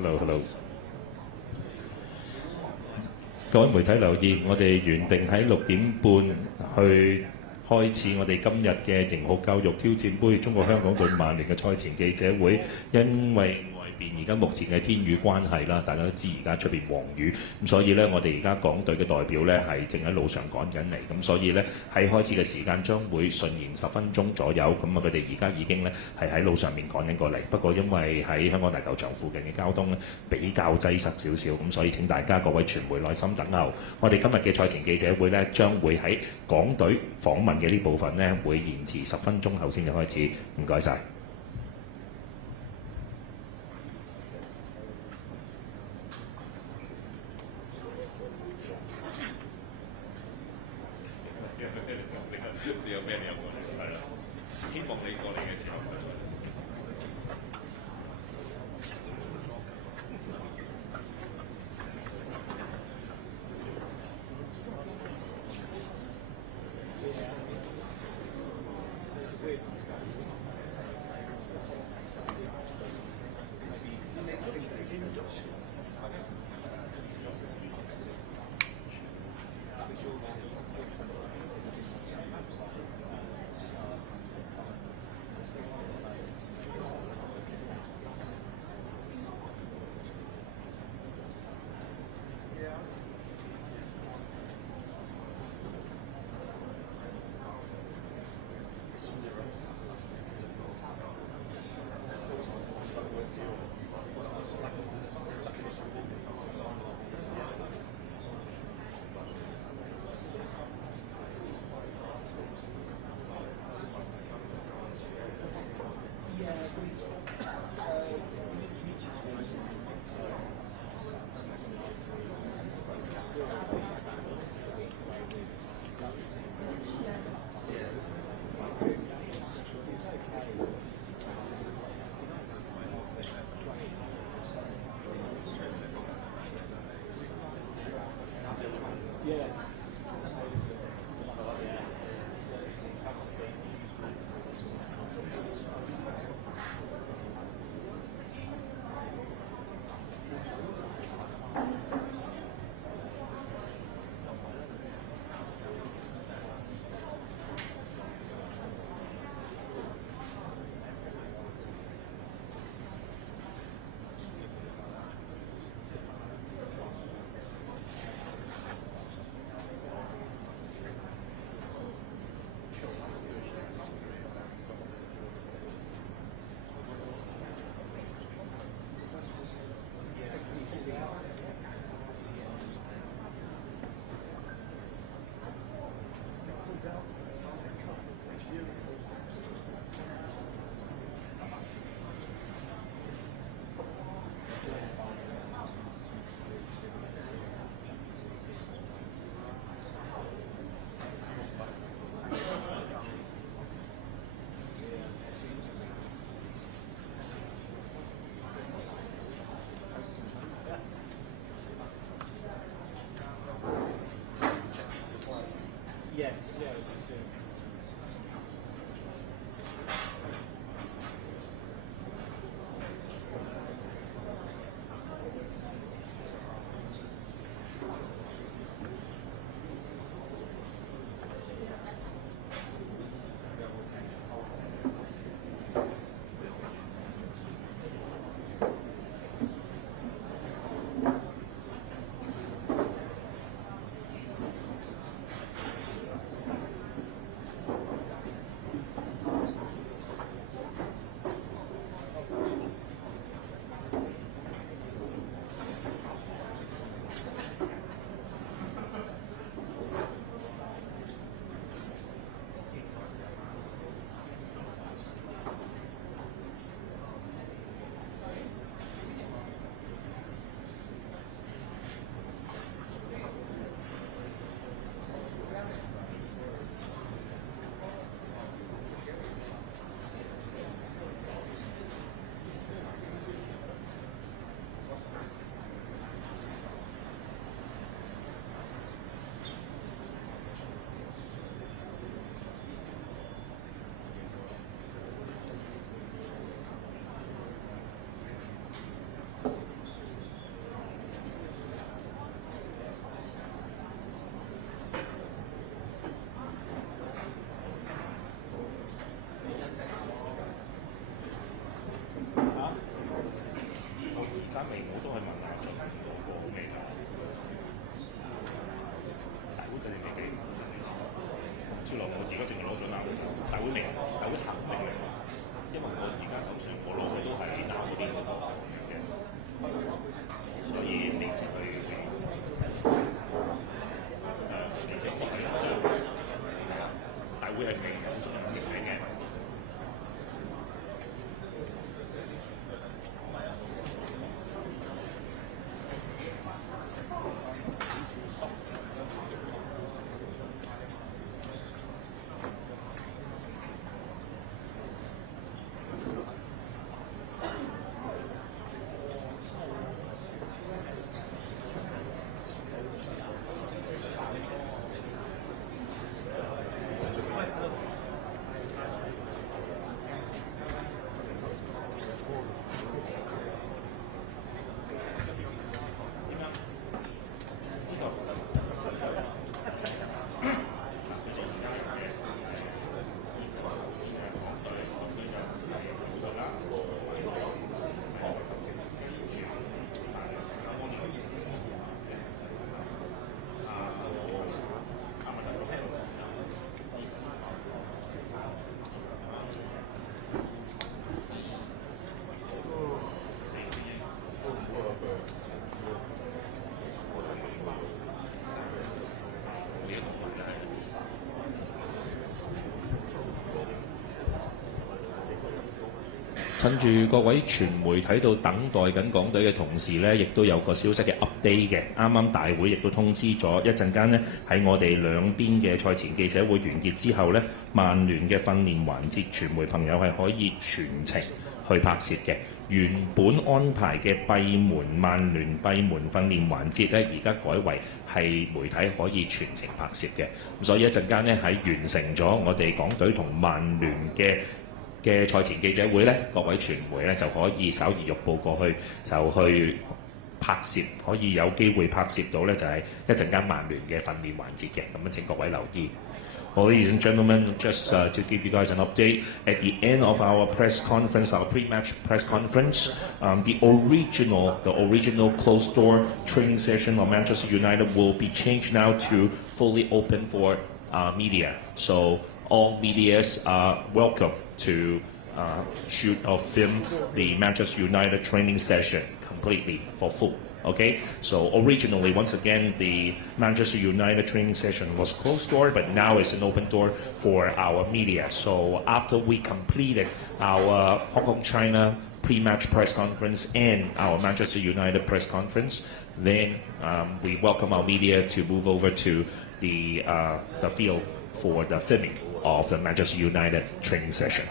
Hello。各位媒體留意，我哋原定喺6點半去開始我哋今日嘅迎學教育挑戰杯中國香港對曼聯嘅賽前記者會，因為而家目前嘅天雨關係啦，大家都知而家出邊黃雨，咁所以呢，我哋而家港隊嘅代表呢係正喺路上趕緊嚟，咁所以呢，喺開始嘅時間將會順延10分鐘左右，咁啊佢哋而家已經呢係喺路上面趕緊過嚟，不過因為喺香港大球場附近嘅交通呢比較擠塞少少，咁所以請大家各位傳媒耐心等候。我哋今日嘅賽前記者會呢，將會喺港隊訪問嘅呢部分呢，會延遲10分鐘後先至開始，唔該晒。趁住各位傳媒睇到等待緊港隊嘅同時呢，亦都有個消息嘅 update 嘅。啱啱大會亦都通知咗，一陣間呢，喺我哋兩邊嘅賽前記者會完結之後呢，曼聯嘅訓練環節，傳媒朋友係可以全程去拍攝嘅。原本安排嘅曼聯閉門訓練環節呢，而家改為係媒體可以全程拍攝嘅。咁所以一陣間呢，喺完成咗我哋港隊同曼聯嘅賽前記者會呢，各位傳媒呢就可以稍移玉步過去，就去拍攝，可以有機會拍攝到呢，就係一陣間曼聯嘅訓練環節嘅。咁請各位留意。Ladies and gentlemen, just to give you guys an update, at the end of our press conference, our pre-match press conference, the original closed-door training session of Manchester United will be changed now to fully open for media. So all medias are welcome to shoot or film the Manchester United training session completely for full. Okay, so originally, once again, the Manchester United training session was closed door, but now it's an open door for our media. So after we completed our Hong Kong-China pre-match press conference and our Manchester United press conference, then we welcome our media to move over to the field for the filming of the Manchester United training session.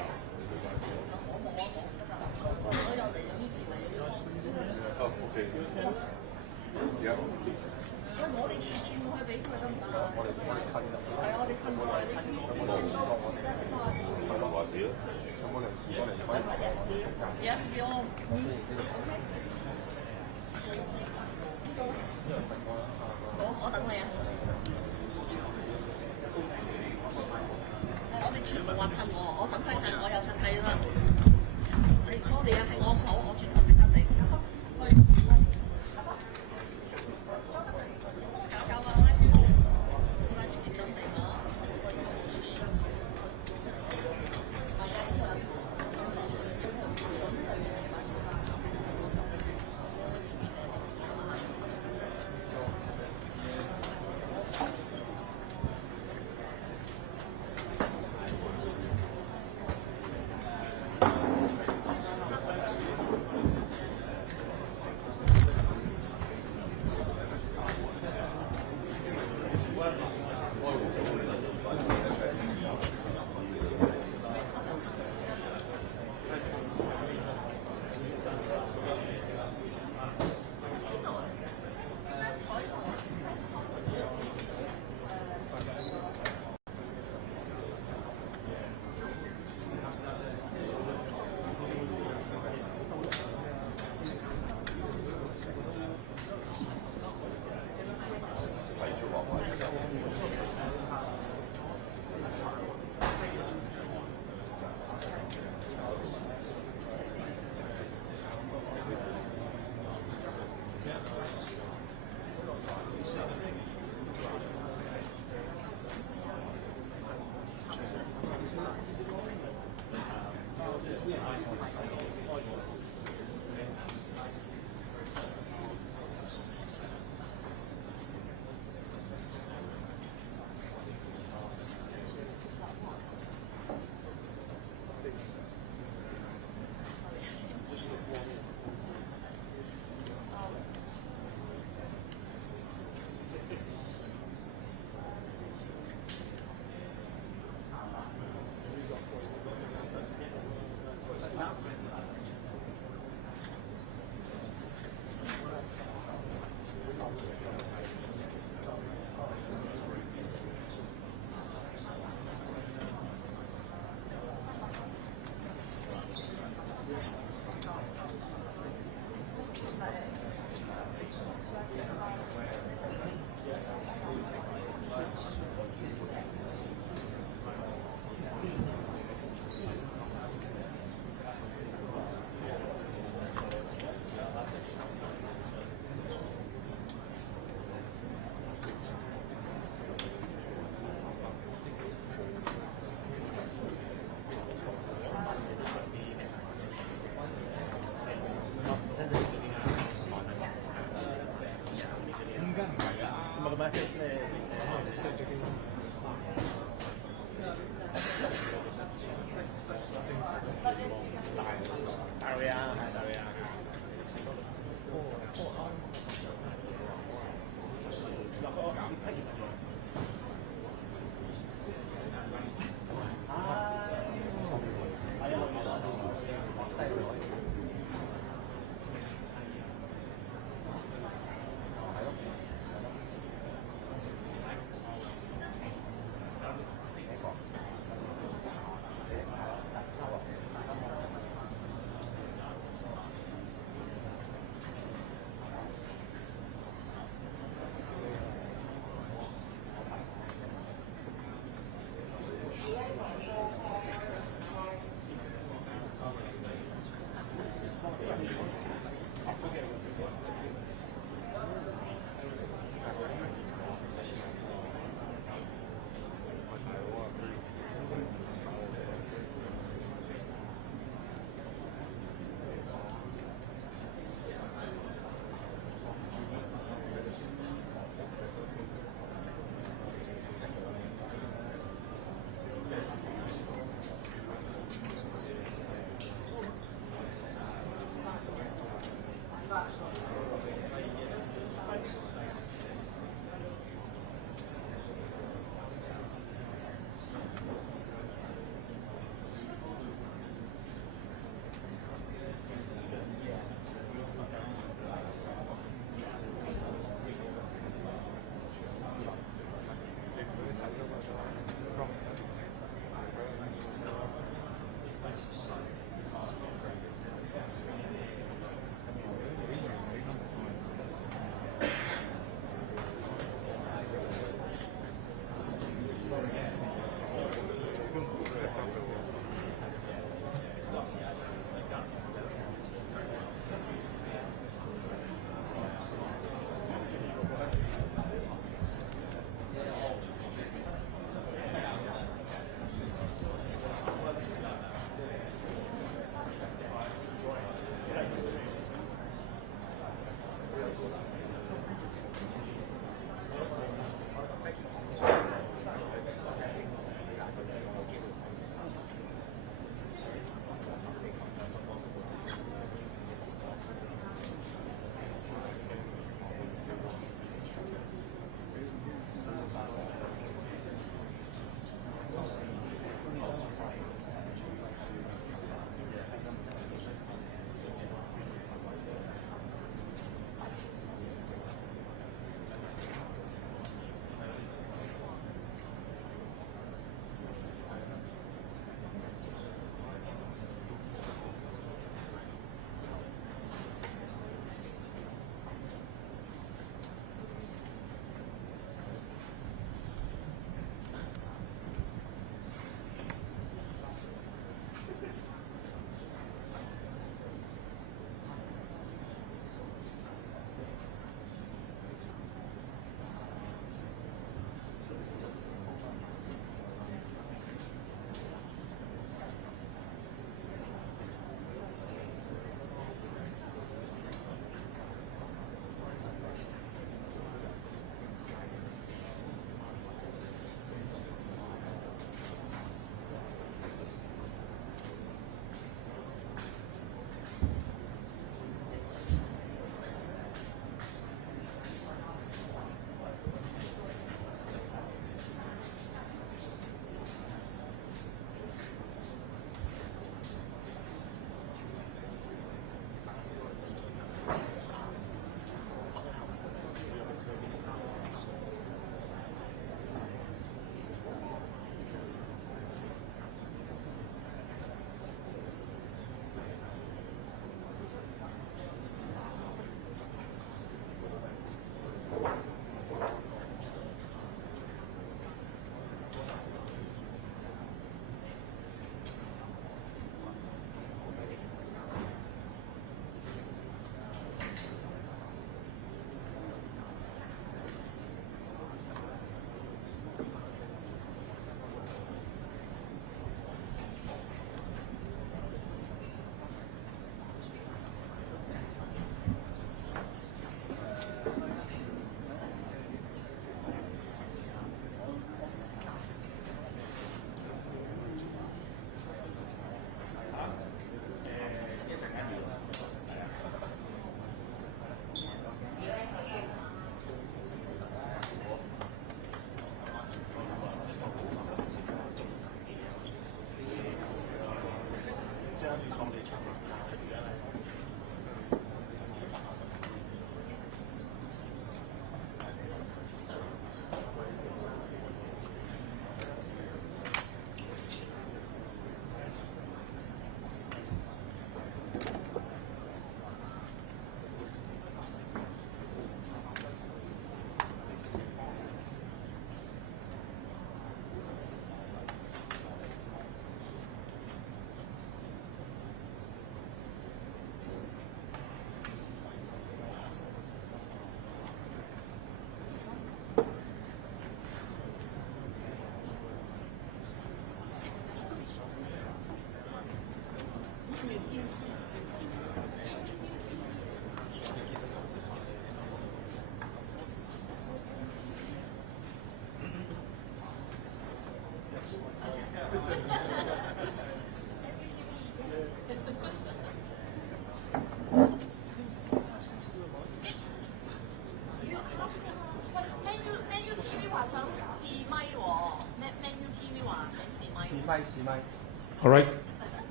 All right,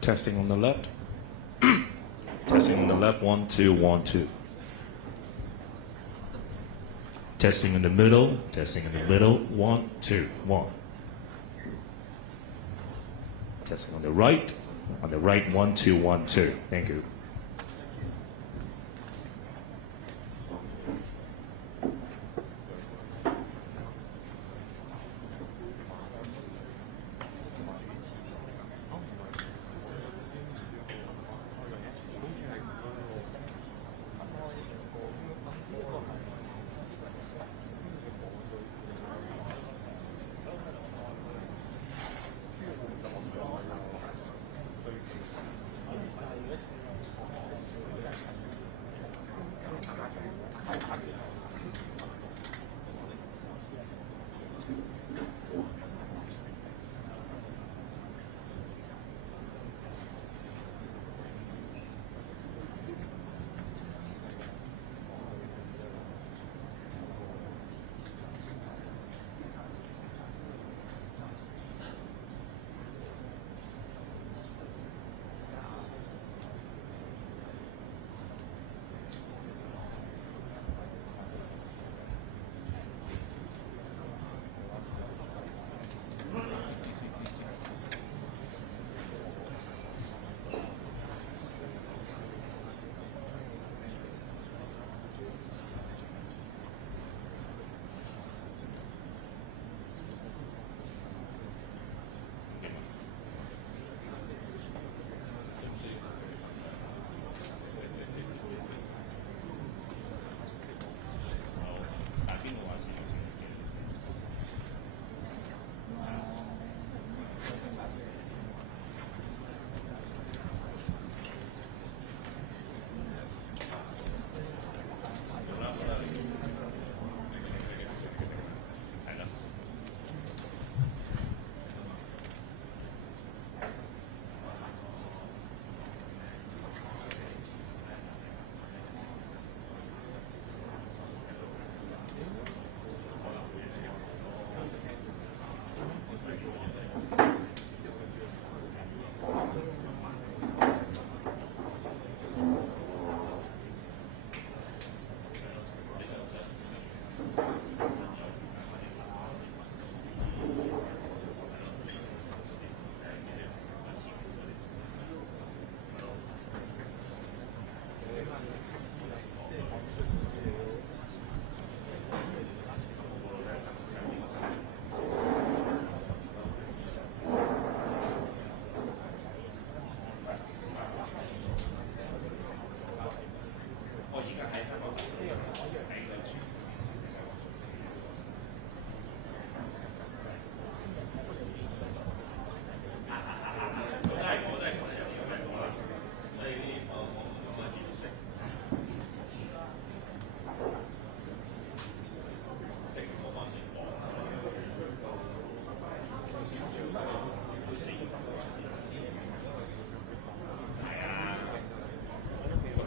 testing on the left. Testing on the left, 1, 2, 1, 2. Testing in the middle, 1, 2, 1. Testing on the right, 1, 2, 1, 2. Thank you.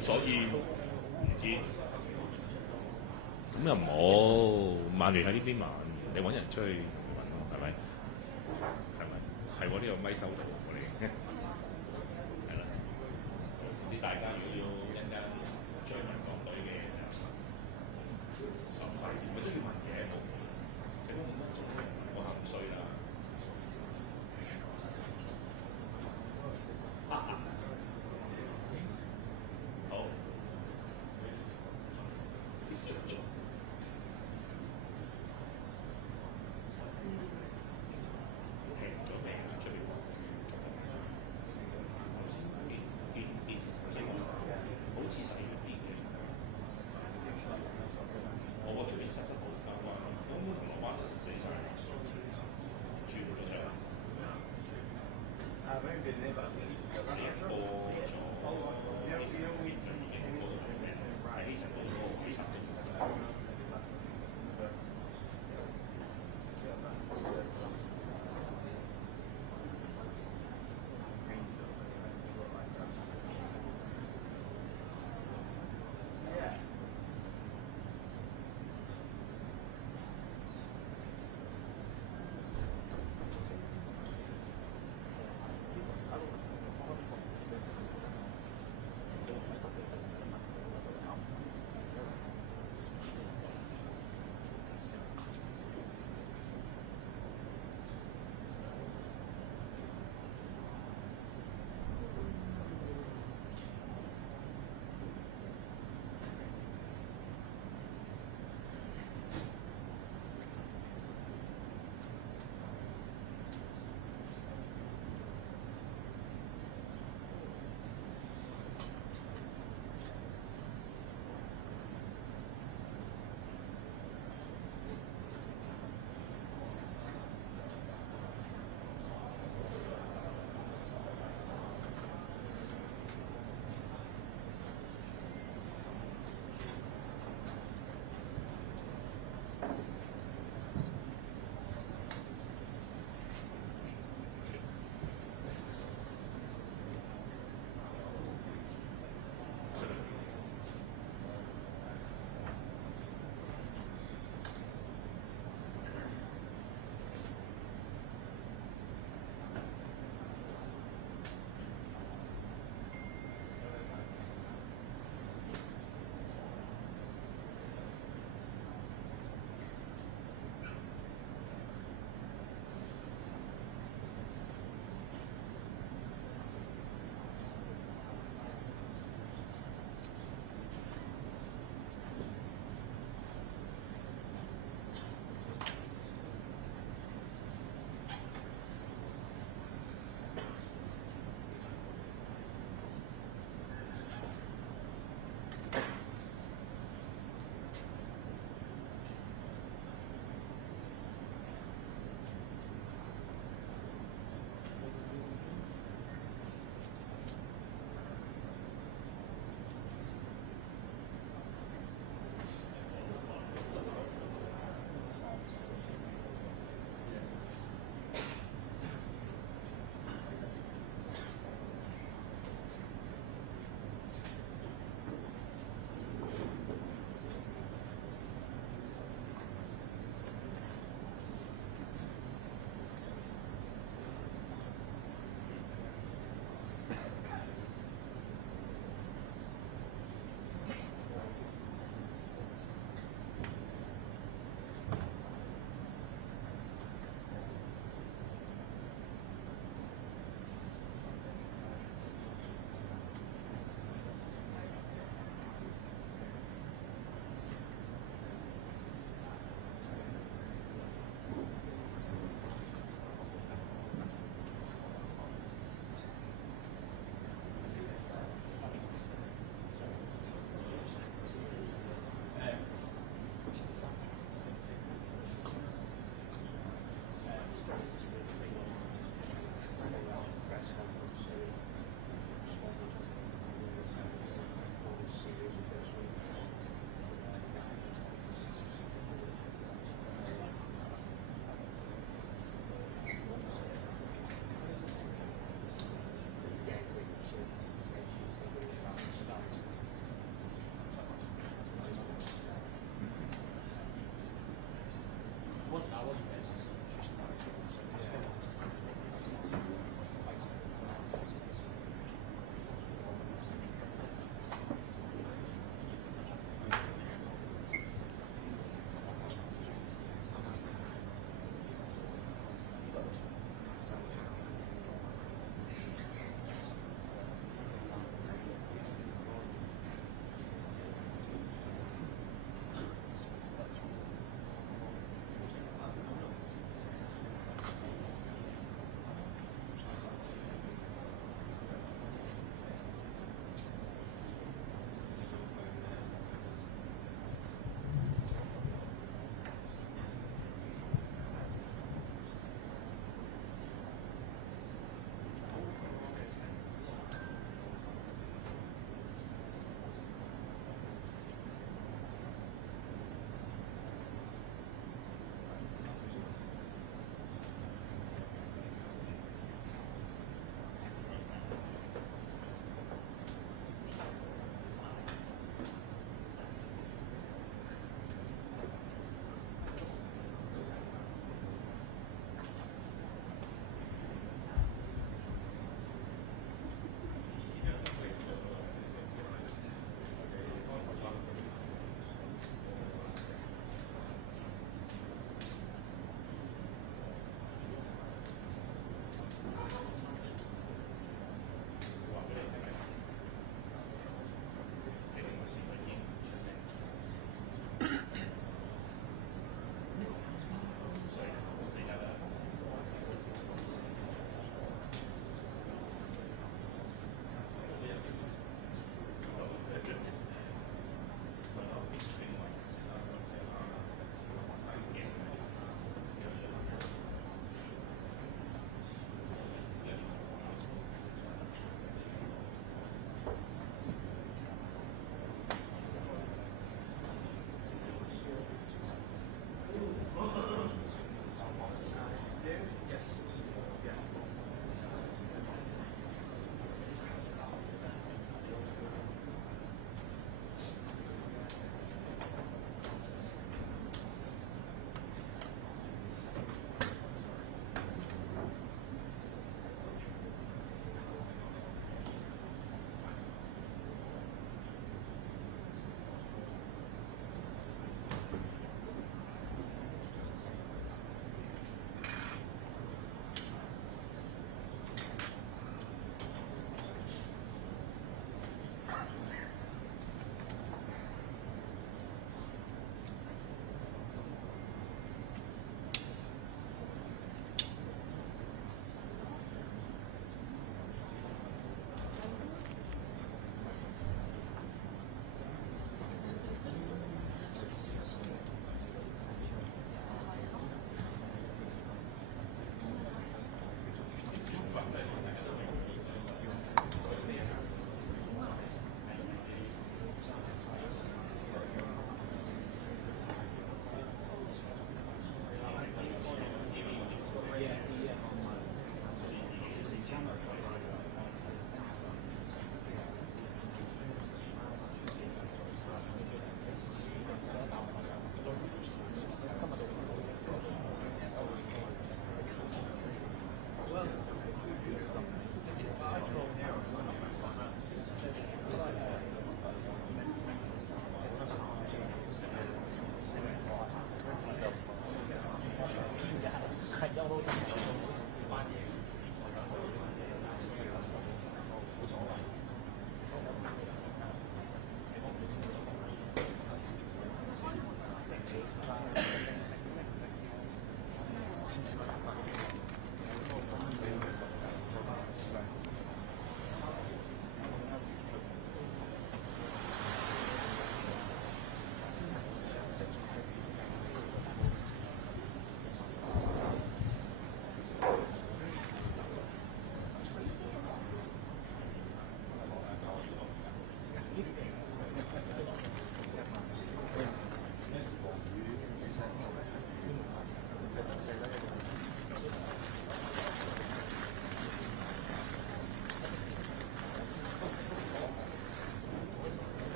所以唔知，咁又冇曼聯喺呢邊問，你揾人出去問咯，係咪？係咪？係喎，呢個咪收到我哋，係咯。大家如果要一陣間追民港隊嘅就收費，咪都要問嘅冇，你都冇乜做，我行衰啦。好。停咗未啊？出邊？好似洗咗啲嘅。我個出邊塞得好交關，咁銅鑼灣都塞死晒，轉咗出嚟。你過咗希慎嗰邊就已經嗰度係咩？係希慎嗰度幾十隻。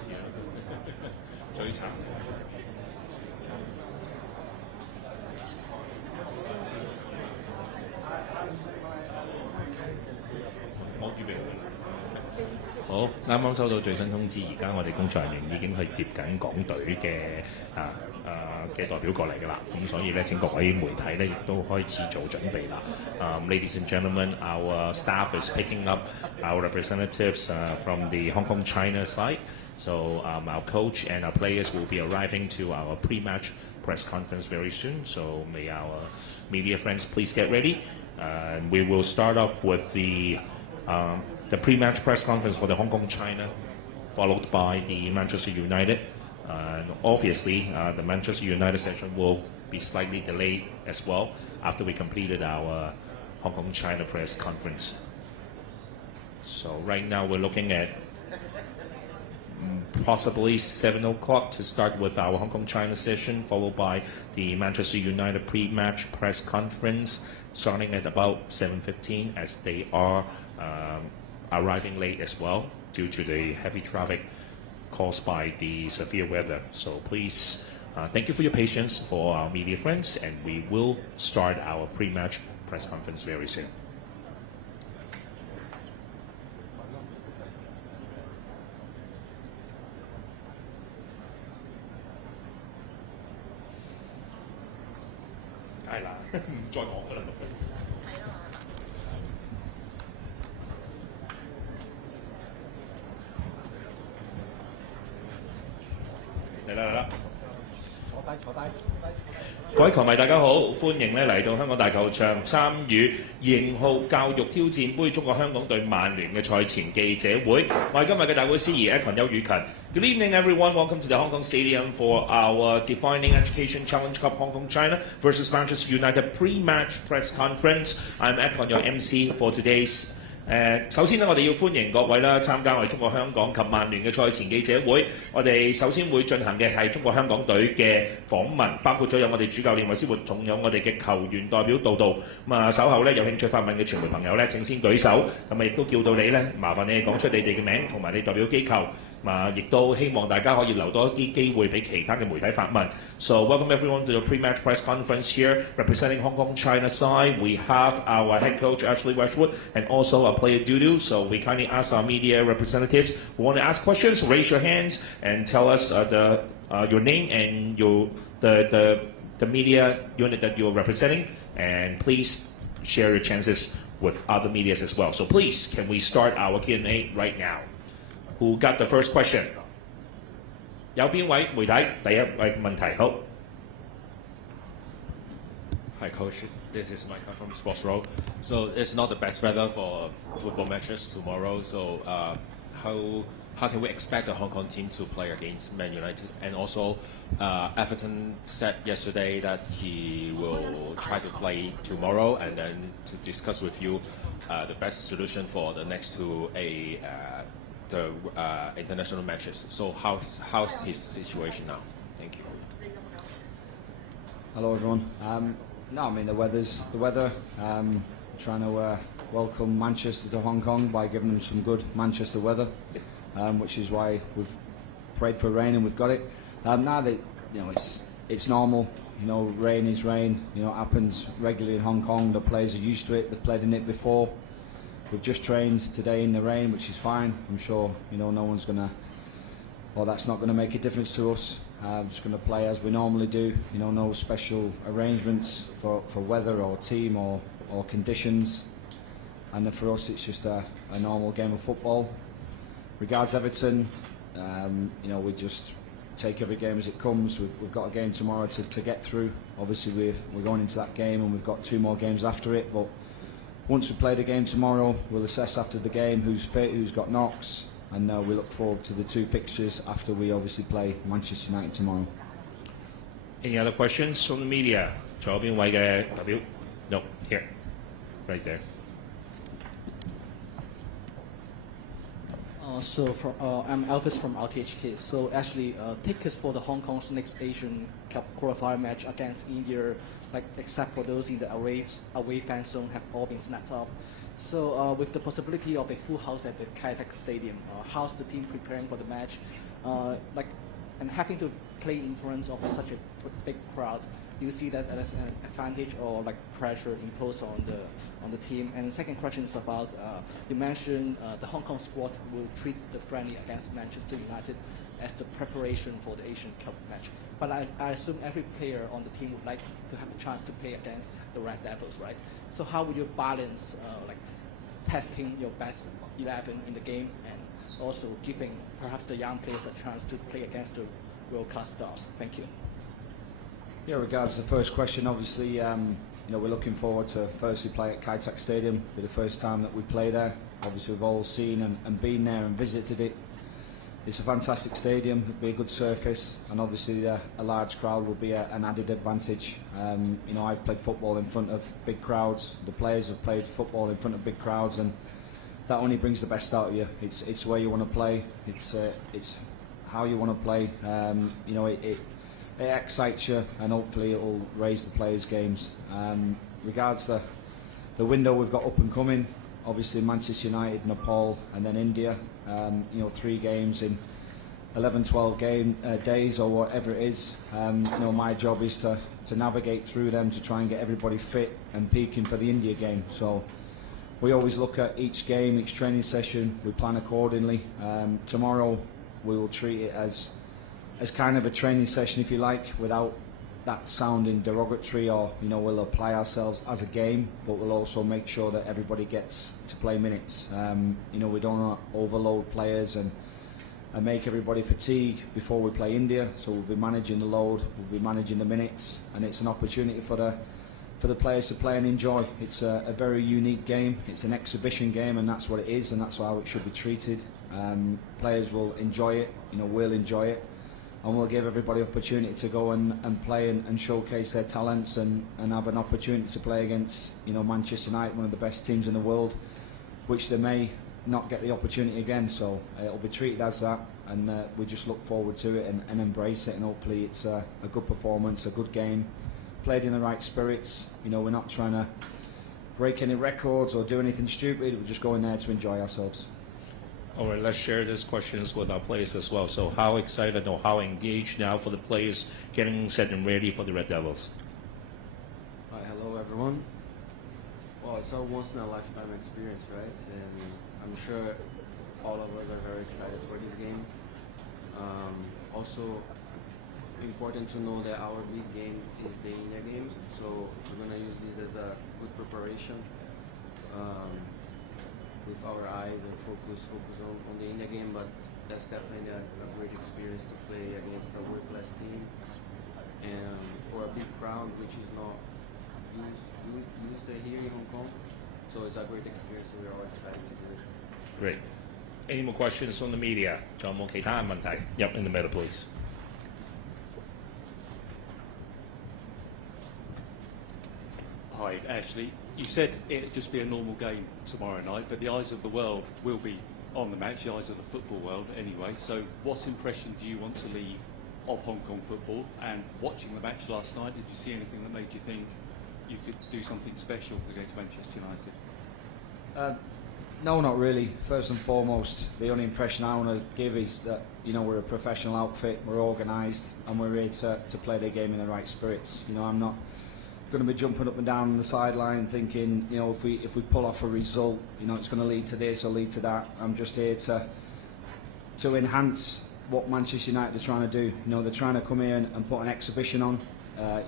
始啦，最慘。我預備好，啱啱收到最新通知，而家我哋工作人員已經去接緊港隊嘅代表過嚟㗎啦，咁所以咧請各位媒體咧亦都開始做準備啦。Ladies and gentlemen, our staff is picking up our representatives from the Hong Kong China side. So our coach and our players will be arriving to our pre-match press conference very soon. So may our media friends please get ready. We will start off with the pre-match press conference for the Hong Kong China, followed by the Manchester United. Obviously, the Manchester United session will be slightly delayed as well after we completed our Hong Kong China press conference. So right now we're looking at possibly 7 o'clock to start with our Hong Kong China session, followed by the Manchester United pre-match press conference starting at about 7:15 as they are arriving late as well due to the heavy traffic caused by the severe weather. So please, thank you for your patience for our media friends, and we will start our pre-match press conference very soon.嚟啦！坐低。各位球迷大家好，歡迎咧嚟到香港大球場參與型號教育挑戰杯中國香港對曼聯嘅賽前記者會。我係今日嘅大會司儀 Econ 邱宇勤。Good evening, everyone. Welcome to the Hong Kong Stadium for our Defining Education Challenge Cup Hong Kong China versus Manchester United pre-match press conference. I'm Econ, your MC for today's首先咧，我哋要歡迎各位啦參加我哋中國香港及曼聯嘅賽前記者會。我哋首先會進行嘅係中國香港隊嘅訪問，包括咗有我哋主教練韋斯活，仲有我哋嘅球員代表杜杜。稍後咧有興趣發問嘅傳媒朋友咧請先舉手，咁亦都叫到你咧，麻煩你哋講出你哋嘅名同埋你代表機構。亦都希望大家可以留多一啲機會俾其他嘅媒體發問。So welcome everyone to the pre-match press conference here, representing Hong Kong China side. We have our head coach Ashley Westwood and also our player Dudu. So we kindly ask our media representatives who want to ask questions, raise your hands and tell us your name and the media unit that you're representing, and please share your chances with other medias as well. So please, can we start our Q&A right now? Who got the first question? 有邊位媒體第一位問題？好。Hi, Coach. This is Micah from Sports Row. So it's not the best weather for football matches tomorrow. So how can we expect the Hong Kong team to play against Man United? And also, Everton said yesterday that he will try to play tomorrow and then to discuss with you the best solution for the next the international matches. So how's his situation now? Thank you. Hello everyone. No, I mean the weather. Trying to welcome Manchester to Hong Kong by giving them some good Manchester weather, which is why we've prayed for rain and we've got it. Now that it's normal. Rain is rain. It happens regularly in Hong Kong. The players are used to it. They've played in it before. We've just trained today in the rain, which is fine. I'm sure no one's that's not gonna make a difference to us. We're just gonna play as we normally do. No special arrangements for weather or team or conditions. And then for us, it's just a normal game of football. Regards Everton, we just take every game as it comes. We've got a game tomorrow to get through. Obviously, we're going into that game, and we've got 2 more games after it. But once we play the game tomorrow, we'll assess after the game who's fit, who's got knocks, and we look forward to the 2 fixtures after we obviously play Manchester United tomorrow. Any other questions from the media? 仲有邊位嘅代表? No, here, right there. I'm Elvis from RTHK. So actually, tickets for the Hong Kong's next Asian Cup qualifier match against India, except for those in the away fan zone, have all been snapped up. So with the possibility of a full house at the Kai Tak Stadium, how's the team preparing for the match? like, and having to play in front of such a big crowd, do you see that as an advantage or like pressure imposed on the team? And the second question is about you mentioned the Hong Kong squad will treat the friendly against Manchester United as the preparation for the Asian Cup match. But I assume every player on the team would like to have a chance to play against the Red Devils, right? So how would you balance like testing your best 11 in the game and also giving perhaps the young players a chance to play against the world-class stars? Thank you. Yeah, regards to the first question, obviously, you know, we're looking forward to firstly play at Kai Tak Stadium. It'll be the first time that we play there. Obviously, we've all seen and been there and visited it. It's a fantastic stadium. It'll be a good surface, and obviously a large crowd will be an added advantage. You know, I've played football in front of big crowds. The players have played football in front of big crowds, and that only brings the best out of you. It's where you want to play. It's how you want to play. You know, it excites you, and hopefully it will raise the players' games. Regards to the window we've got up and coming, obviously Manchester United, Nepal, and then India. You know, 3 games in 11, 12 days or whatever it is. You know, my job is to navigate through them to try and get everybody fit and peaking for the India game. So we always look at each game, each training session. We plan accordingly. Tomorrow we will treat it as kind of a training session, if you like, without that sounding derogatory, or, you know, we'll apply ourselves as a game, but we'll also make sure that everybody gets to play minutes. You know, we don't want to overload players and make everybody fatigue before we play India, so we'll be managing the load, we'll be managing the minutes, and it's an opportunity for the players to play and enjoy. It's a very unique game. It's an exhibition game, and that's what it is, and that's how it should be treated. Players will enjoy it, you know, we'll enjoy it, and we'll give everybody opportunity to go and play and showcase their talents and have an opportunity to play against, you know, Manchester United, one of the best teams in the world, which they may not get the opportunity again. So it'll be treated as that, and we just look forward to it and embrace it, and hopefully it's a good performance, a good game, played in the right spirits. You know, we're not trying to break any records or do anything stupid. We're just going there to enjoy ourselves. All right, let's share these questions with our players as well. So how excited or how engaged now for the players getting set and ready for the Red Devils? Hi, hello everyone. Well, it's a once-in-a-lifetime experience, right? And I'm sure all of us are very excited for this game. Also, important to know that our big game is the India game, so we're going to use this as a good preparation. With our eyes and focus on the India game, but that's definitely a great experience to play against a world-class team and for a big crowd, which is not used here in Hong Kong. So it's a great experience, and we're all excited to do it. Great. Any more questions from the media? 仲有冇其他問題? Yep, in the middle, please. Hi, Ashley. You said it'd just be a normal game tomorrow night, but the eyes of the world will be on the match, the eyes of the football world anyway. So what impression do you want to leave of Hong Kong football? And watching the match last night, did you see anything that made you think you could do something special against Manchester United? No, not really. First and foremost, the only impression I want to give is that, you know, we're a professional outfit, we're organised, and we're here to play the game in the right spirits. You know, I'm not going to be jumping up and down on the sideline thinking, you know, if we pull off a result, you know, it's going to lead to this or lead to that. I'm just here to enhance what Manchester United are trying to do. You know, they're trying to come here and put an exhibition on,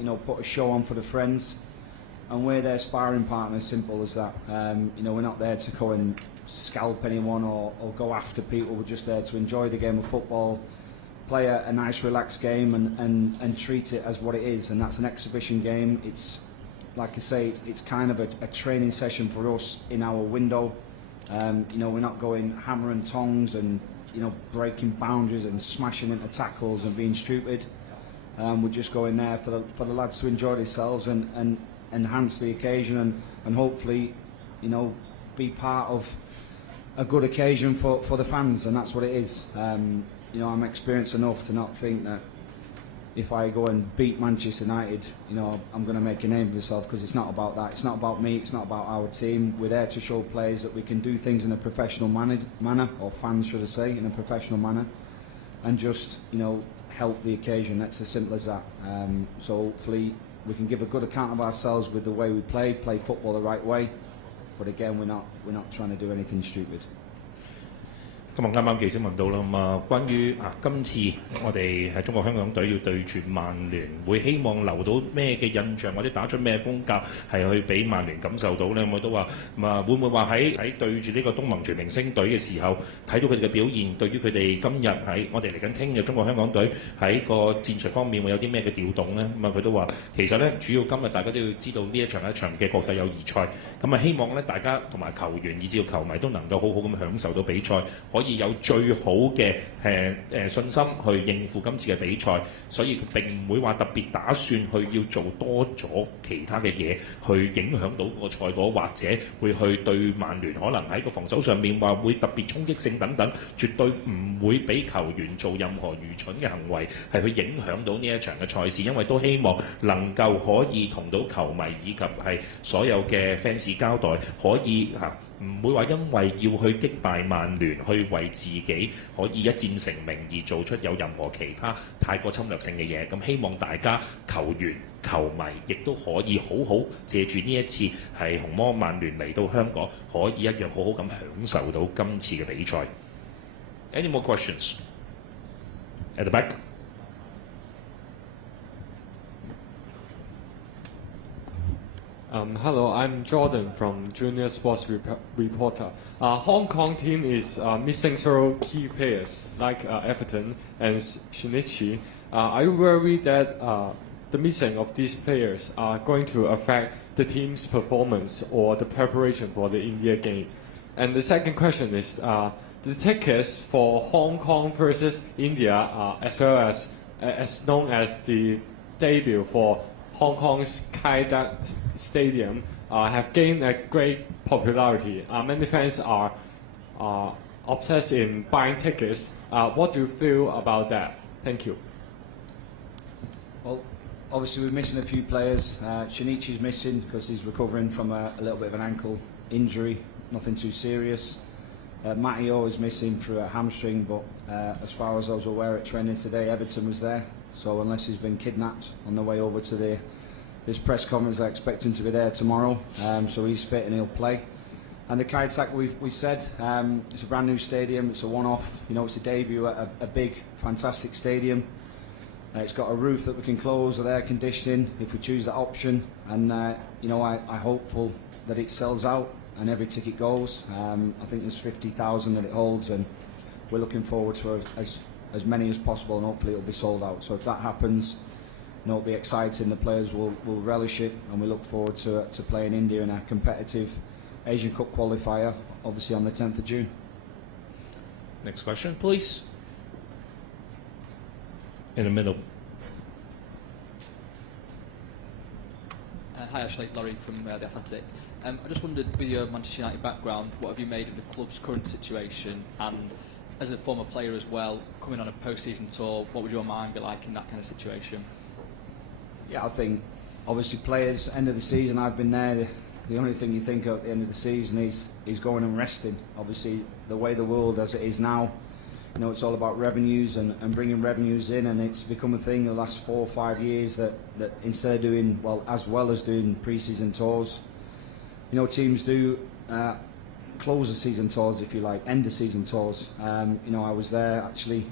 you know, put a show on for the friends, and we're their sparring partners, simple as that. You know, we're not there to go and scalp anyone or go after people. We're just there to enjoy the game of football, play a nice relaxed game and treat it as what it is, and that's an exhibition game. It's, like I say, it's kind of a training session for us in our window. You know, we're not going hammer and tongs and, you know, breaking boundaries and smashing into tackles and being stupid. We're just going there for the lads to enjoy themselves and enhance the occasion and hopefully, you know, be part of a good occasion for the fans, and that's what it is. You know, I'm experienced enough to not think that if I go and beat Manchester United, you know, I'm going to make a name for myself, because it's not about that. It's not about me. It's not about our team. We're there to show players that we can do things in a professional manner, or fans should I say, in a professional manner. and just help the occasion. That's as simple as that. So hopefully we can give a good account of ourselves with the way we play football the right way. But again, we're not trying to do anything stupid. 咁啱啱記者問到啦，關於今次我哋喺中國香港隊要對住曼聯，會希望留到咩嘅印象，或者打出咩風格係去俾曼聯感受到呢？我都話會唔會話喺對住呢個東盟全明星隊嘅時候，睇到佢哋嘅表現，對於佢哋今日喺我哋嚟緊聽日中國香港隊喺個戰術方面會有啲咩嘅調動呢？佢都話其實呢，主要今日大家都要知道呢一場嘅國際友誼賽，希望呢大家同埋球員以至到球迷都能夠好好咁享受到比賽，可以有最好嘅信心去應付今次嘅比賽，所以並唔會話特別打算去要做多咗其他嘅嘢去影響到個賽果，或者會去對曼聯可能喺個防守上面話會特別衝擊性等等，絕對唔會俾球員做任何愚蠢嘅行為係去影響到呢一場嘅賽事，因為都希望能夠可以同到球迷以及係所有嘅 fans 交代，可以唔會話因為要去擊敗曼聯，去為自己可以一戰成名而做出有任何其他太過侵略性嘅嘢。咁希望大家球員、球迷亦都可以好好借住呢一次係紅魔曼聯嚟到香港，可以一樣好好咁享受到今次嘅比賽。Any more questions? At the back. Hello, I'm Jordan from Junior Sports Reporter. Hong Kong team is missing several key players like Everton and Shinichi. Are you worried that the missing of these players are going to affect the team's performance or the preparation for the India game? And the second question is the tickets for Hong Kong versus India, as well as known as the debut for Hong Kong's Kai Tak Stadium, have gained a great popularity. Many fans are obsessed in buying tickets. What do you feel about that? Thank you. Well, obviously we're missing a few players. Shinichi's missing because he's recovering from a little bit of an ankle injury, nothing too serious. Matteo is missing through a hamstring, but as far as I was aware at training today, Everton was there. So unless he's been kidnapped on the way over to this press conference, I expect him to be there tomorrow. So he's fit and he'll play. And the Kai Tak, we said, it's a brand new stadium, it's a one-off, it's a debut at a big, fantastic stadium. It's got a roof that we can close with air conditioning if we choose that option. And, I'm hopeful that it sells out and every ticket goes. I think there's 50,000 that it holds, and we're looking forward to as many as possible, and hopefully it'll be sold out. So if that happens, it'll be exciting. The players will relish it, and we look forward to playing India in a competitive Asian Cup qualifier, obviously on the 10th of June. Next question, please. In the middle. Hi Ashley, Laurie from The Athletic. I just wondered, with your Manchester United background, what have you made of the club's current situation, and as a former player as well, coming on a post-season tour, what would your mind be like in that kind of situation? Yeah, I think obviously players, end of the season, I've been there, the only thing you think of at the end of the season is going and resting. Obviously the way the world as it is now, it's all about revenues and bringing revenues in, and it's become a thing the last 4 or 5 years that instead of doing, as well as doing pre-season tours, teams do close the season tours, if you like, end the season tours. I was there actually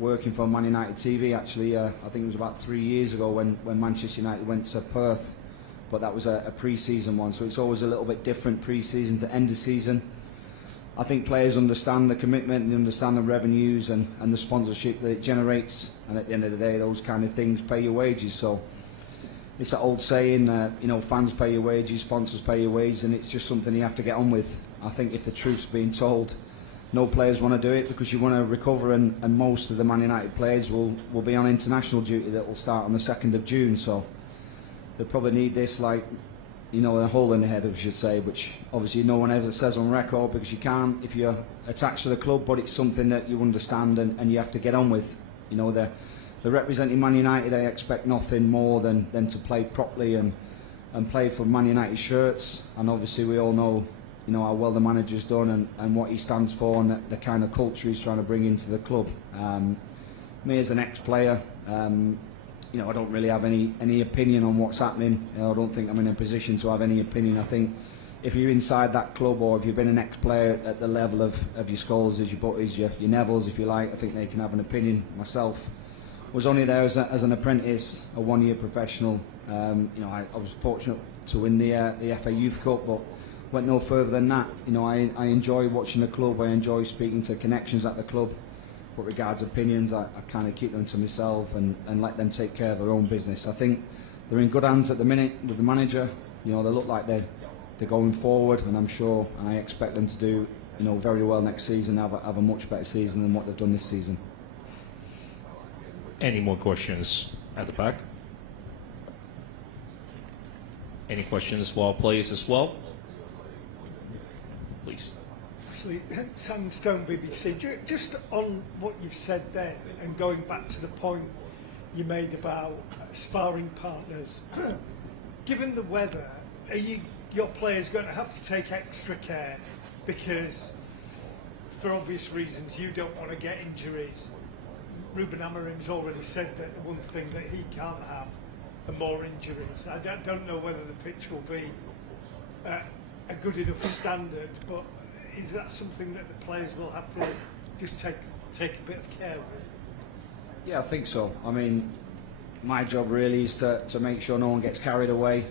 working for Man United TV actually, I think it was about 3 years ago when Manchester United went to Perth, but that was a pre-season one, so it's always a little bit different pre-season to end of season. I think players understand the commitment and understand the revenues and the sponsorship that it generates, and at the end of the day those kind of things pay your wages. So it's that old saying, fans pay your wages, sponsors pay your wages, and it's just something you have to get on with. I think if the truth's being told, no players want to do it because you want to recover, and most of the Man United players will be on international duty that will start on the 2nd of June, so they probably need this like, a hole in the head, I should say, which obviously no one ever says on record because you can't if you're attached to the club, but it's something that you understand and you have to get on with. They're representing Man United. I expect nothing more than to play properly and play for Man United shirts, and obviously we all know how well the manager's done and what he stands for and the kind of culture he's trying to bring into the club. me as an ex-player, I don't really have any opinion on what's happening. I don't think I'm in a position to have any opinion. I think if you're inside that club, or if you've been an ex-player at the level of your Scholes, your Butties, your Nevilles, if you like, I think they can have an opinion. Myself was only there as an apprentice, a one-year professional. I was fortunate to win the FA Youth Cup, but went no further than that. I enjoy watching the club. I enjoy speaking to connections at the club. But regards opinions, I kind of keep them to myself and let them take care of their own business. I think they're in good hands at the minute with the manager. They look like they're going forward, and I'm sure, and I expect them to do very well next season, have a much better season than what they've done this season. Any more questions at the back? Any questions for our players as well? Please. Actually, Sam Stone, BBC. Just on what you've said there, and going back to the point you made about sparring partners, given the weather, are your players going to have to take extra care because, for obvious reasons, you don't want to get injuries? Ruben Amorim's already said that the one thing that he can't have are more injuries. I don't know whether the pitch will be a good enough standard, but is that something that the players will have to just take a bit of care with? Yeah, I think so. I mean, my job really is to make sure no one gets carried away.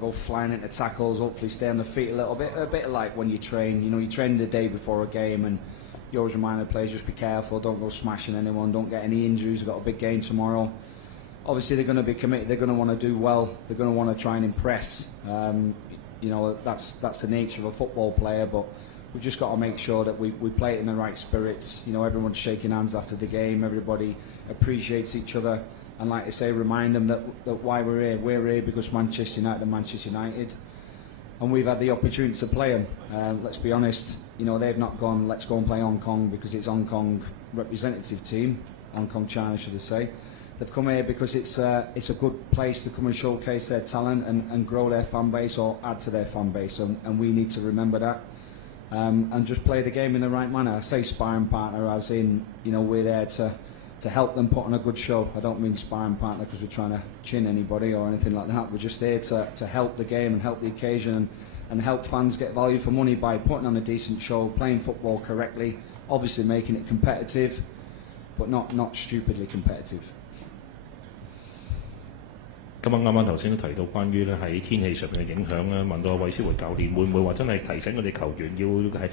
Go flying into tackles, hopefully stay on the feet a bit like when you train. You train the day before a game, and you always remind the players, just be careful, don't go smashing anyone, don't get any injuries. We've got a big game tomorrow. Obviously, they're going to be committed. They're going to want to do well. They're going to want to try and impress. That's the nature of a football player, but we've just got to make sure that we play it in the right spirits. Everyone's shaking hands after the game. Everybody appreciates each other. And like I say, remind them that why we're here. We're here because Manchester United are Manchester United. And we've had the opportunity to play them. Let's be honest, they've not gone, let's go and play Hong Kong because it's Hong Kong representative team, Hong Kong China should I say. They've come here because it's a good place to come and showcase their talent and grow their fan base or add to their fan base, and we need to remember that and just play the game in the right manner. I say sparring partner as in, we're there to help them put on a good show. I don't mean sparring partner because we're trying to chin anybody or anything like that. We're just there to help the game and help the occasion and help fans get value for money by putting on a decent show, playing football correctly, obviously making it competitive, but not stupidly competitive. 咁啱啱頭先都提到關於咧喺天氣上面嘅影響咧，問到韋斯維教練會唔會話真係提醒我哋球員要係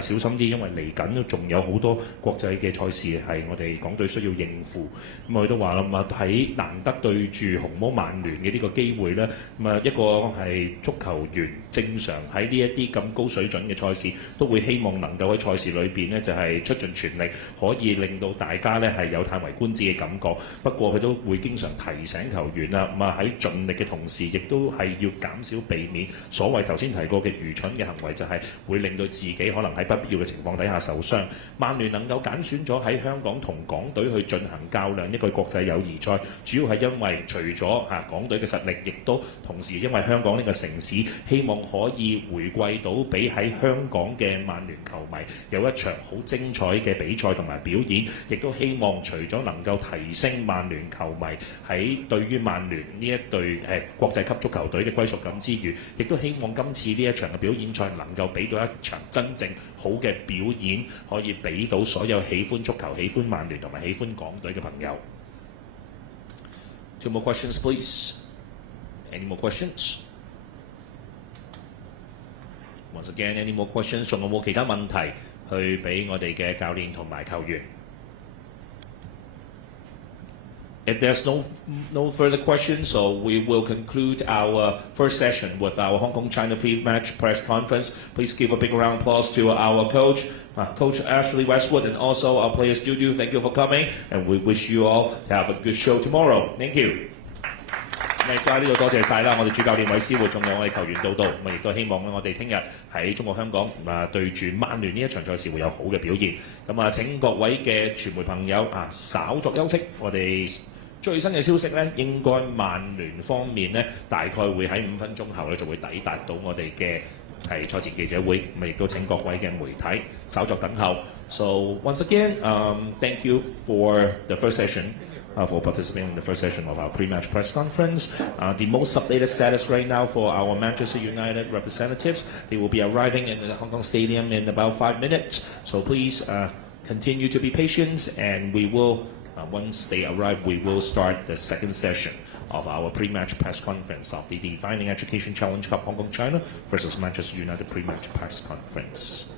小心啲，因為嚟緊仲有好多國際嘅賽事係我哋港隊需要應付。咁佢都話啦，咁喺難得對住紅魔曼聯嘅呢個機會咧，咁一個係足球員正常喺呢一啲咁高水準嘅賽事，都會希望能夠喺賽事裏邊咧就係出盡全力，可以令到大家咧係有歎為觀止嘅感覺。不過佢都會經常提醒球員啦，喺盡力嘅同時，亦都係要減少避免所謂頭先提過嘅愚蠢嘅行為，就係會令到自己可能喺不必要嘅情況底下受傷。曼聯能夠揀選咗喺香港同港隊去進行較量一個國際友誼賽，主要係因為除咗港隊嘅實力，亦都同時因為香港呢個城市希望可以回饋到俾喺香港嘅曼聯球迷有一場好精彩嘅比賽同埋表演，亦都希望除咗能夠提升曼聯球迷喺對於曼聯呢一隊國際級足球隊嘅歸屬感之餘，亦都希望今次呢一場嘅表演賽能夠俾到一場真正好嘅表演，可以俾到所有喜歡足球、喜歡曼聯同埋喜歡港隊嘅朋友。Two more questions, please. Any more questions? Once again, any more questions? 仲有冇其他問題去俾我哋嘅教練同埋球員？ If there's no further questions, so we will conclude our first session with our Hong Kong-China pre-match press conference. Please give a big round of applause to our coach, Coach Ashley Westwood, and also our players Dudu. Thank you for coming, and we wish you all to have a good show tomorrow. Thank you. 咁亦都喺呢度多謝晒啦，我哋主教練韋斯活，仲有我哋球員到，咁亦都希望我哋聽日喺中國香港對住曼聯呢一場賽事會有好嘅表現。咁請各位嘅傳媒朋友稍作休息，我哋。最新嘅消息呢，應該曼聯方面呢，大概會喺5分鐘後呢就會抵達到我哋嘅係賽前記者會，咁亦都請各位嘅媒體稍作等候。So once again, thank you for the first session. For participating in the first session of our pre-match press conference. The most updated status right now for our Manchester United representatives, they will be arriving in the Hong Kong Stadium in about 5 minutes. So please continue to be patient, and we will, once they arrive, we will start the second session of our pre-match press conference of the Defining Education Challenge Cup Hong Kong China versus Manchester United pre-match press conference.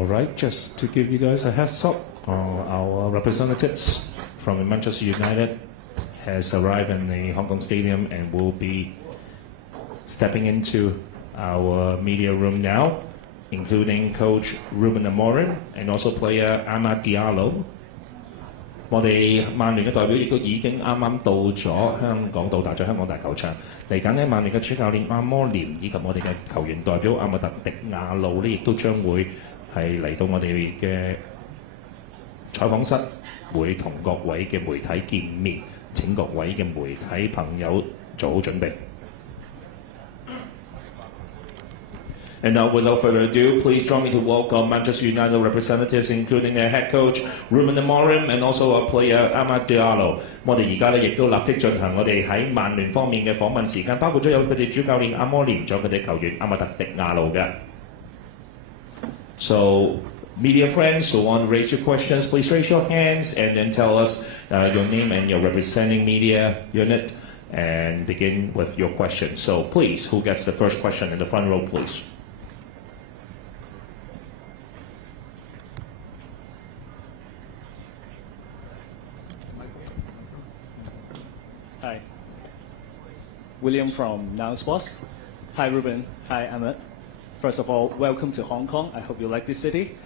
All right, just to give you guys a heads up, our representatives from Manchester United has arrived in the Hong Kong Stadium and will be stepping into our media room now, including coach Ruben Amorim and also player Amad Diallo. 我哋曼聯嘅代表亦都已經啱啱到咗香港，到達咗香港大球場。嚟緊呢，曼聯嘅主教練阿摩連以及我哋嘅球員代表阿密特迪亞路呢，亦都將會係嚟到我哋嘅採訪室，會同各位嘅媒體見面。請各位嘅媒體朋友做好準備。And now, without further ado, please join me to welcome Manchester United representatives, including their head coach Ruben Amorim and also our player Amad Diallo. 我哋而家咧亦都立即進行我哋喺曼聯方面嘅訪問時間，包括咗有佢哋主教練阿摩連，仲有佢哋球員阿密特迪亞路嘅。So, media friends who want to raise your questions, please raise your hands and then tell us your name and your representing media unit and begin with your question. So, please, who gets the first question in the front row, please? Hi. William from Now Sports. Hi, Ruben. Hi, Ahmed. First of all, welcome to Hong Kong. I hope you like this city.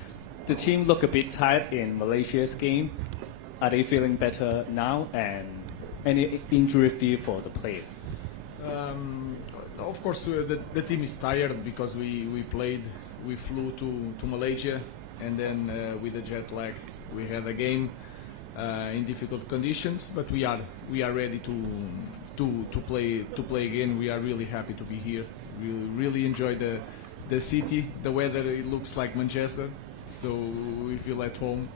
The team look a bit tired in Malaysia's game. Are they feeling better now? And any injury fear for the player? Of course, the team is tired because we flew to Malaysia, and then with the jet lag, we had a game in difficult conditions. But we are ready to play again. We are really happy to be here. We really enjoy the city. The weather, it looks like Manchester, so we feel at home.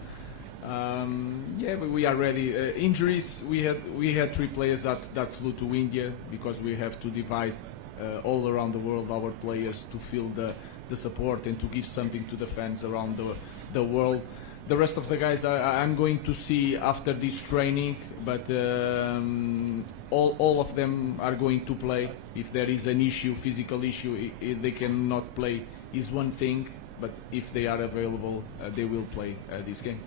Yeah, but we are ready. Injuries, we had 3 players that flew to India because we have to divide all around the world our players to feel the support and to give something to the fans around the world. The rest of the guys I'm going to see after this training, but all of them are going to play. If there is an issue, physical issue, they cannot play is one thing, but if they are available, they will play this game.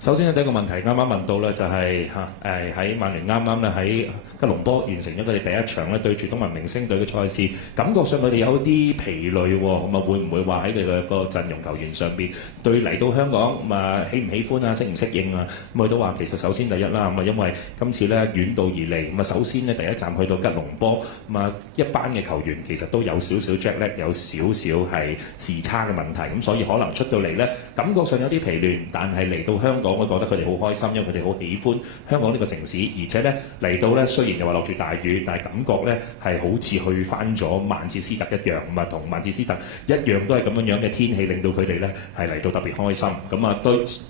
首先咧，第一個問題啱啱問到咧，就係喺曼聯啱啱咧喺吉隆坡完成咗佢哋第一場咧對住東盟明星隊嘅賽事，感覺上佢哋有啲疲累喎，咁啊會唔會話喺佢哋個陣容球員上邊對嚟到香港咁啊喜唔喜歡啊，適唔適應啊？咁佢都話其實首先第一啦，咁啊因為今次咧遠道而嚟，咁啊首先咧第一站去到吉隆坡，咁啊一班嘅球員其實都有少少 jet lag， 有少少係時差嘅問題，咁所以可能出到嚟咧感覺上有啲疲亂，但係嚟到香港。我覺得佢哋好開心，因為佢哋好喜歡香港呢個城市，而且咧嚟到咧雖然又話落住大雨，但係感覺咧係好似去翻咗曼徹斯特一樣，咁啊同曼徹斯特一樣都係咁樣嘅天氣，令到佢哋咧係嚟到特別開心。咁啊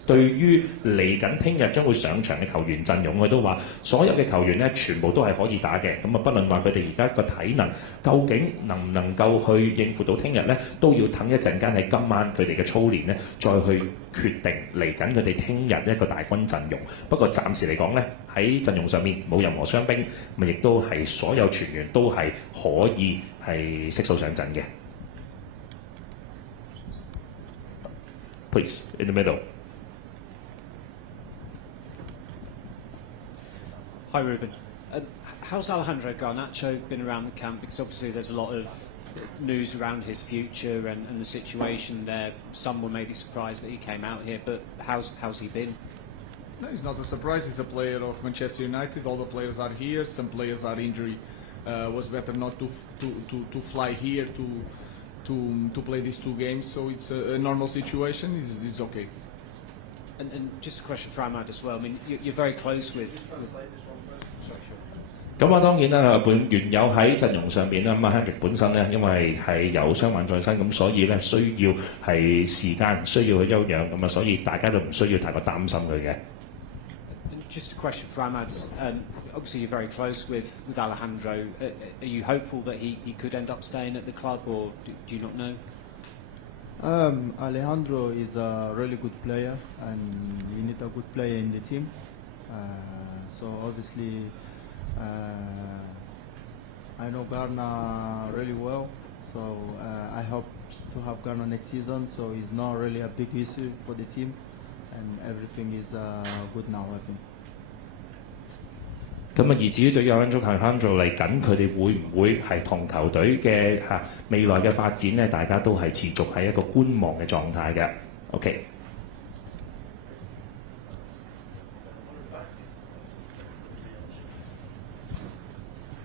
對於嚟緊聽日將會上場嘅球員陣容，佢都話所有嘅球員咧全部都係可以打嘅。咁啊，不論話佢哋而家個體能究竟能唔能夠去應付到聽日咧，都要等一陣間喺今晚佢哋嘅操練咧，再去決定嚟緊佢哋聽日一個大軍陣容。不過暫時嚟講咧，喺陣容上面冇任何傷兵，咪亦都係所有全員都係可以係悉數上陣嘅。Please, in the middle. Hi, Ruben. How's Alejandro Garnacho been around the camp? Because obviously there's a lot of news around his future and the situation there. Some were maybe surprised that he came out here, but how's he been? No, it's not a surprise. He's a player of Manchester United. All the players are here. Some players are injured. Was better not to fly here to play these 2 games. So it's a normal situation. It's okay. And just a question for Ahmad as well. I mean, you're very close with sorry, sure. 咁啊，當然啦，原有喺陣容上邊咧，咁啊 Hendrick 本身咧，因為係有傷患在身，咁所以咧需要係時間，需要去休養，咁啊，所以大家都唔需要太過擔心佢嘅。Just a question for Ahmad. Obviously, you're very close with Alejandro. Are you hopeful that he could end up staying at the club, or do you not know? Alejandro is a really good player, and we need a good player in the team. So obviously, I know Garna really well. So I hope have Ghana next season, so it's not really a big issue for the team, and everything is good now, I think. 咁啊，而至於對於 Alejandro 嚟緊，佢哋會唔會係同球隊嘅未來嘅發展呢？大家都係持續喺一個觀望嘅狀態嘅。OK。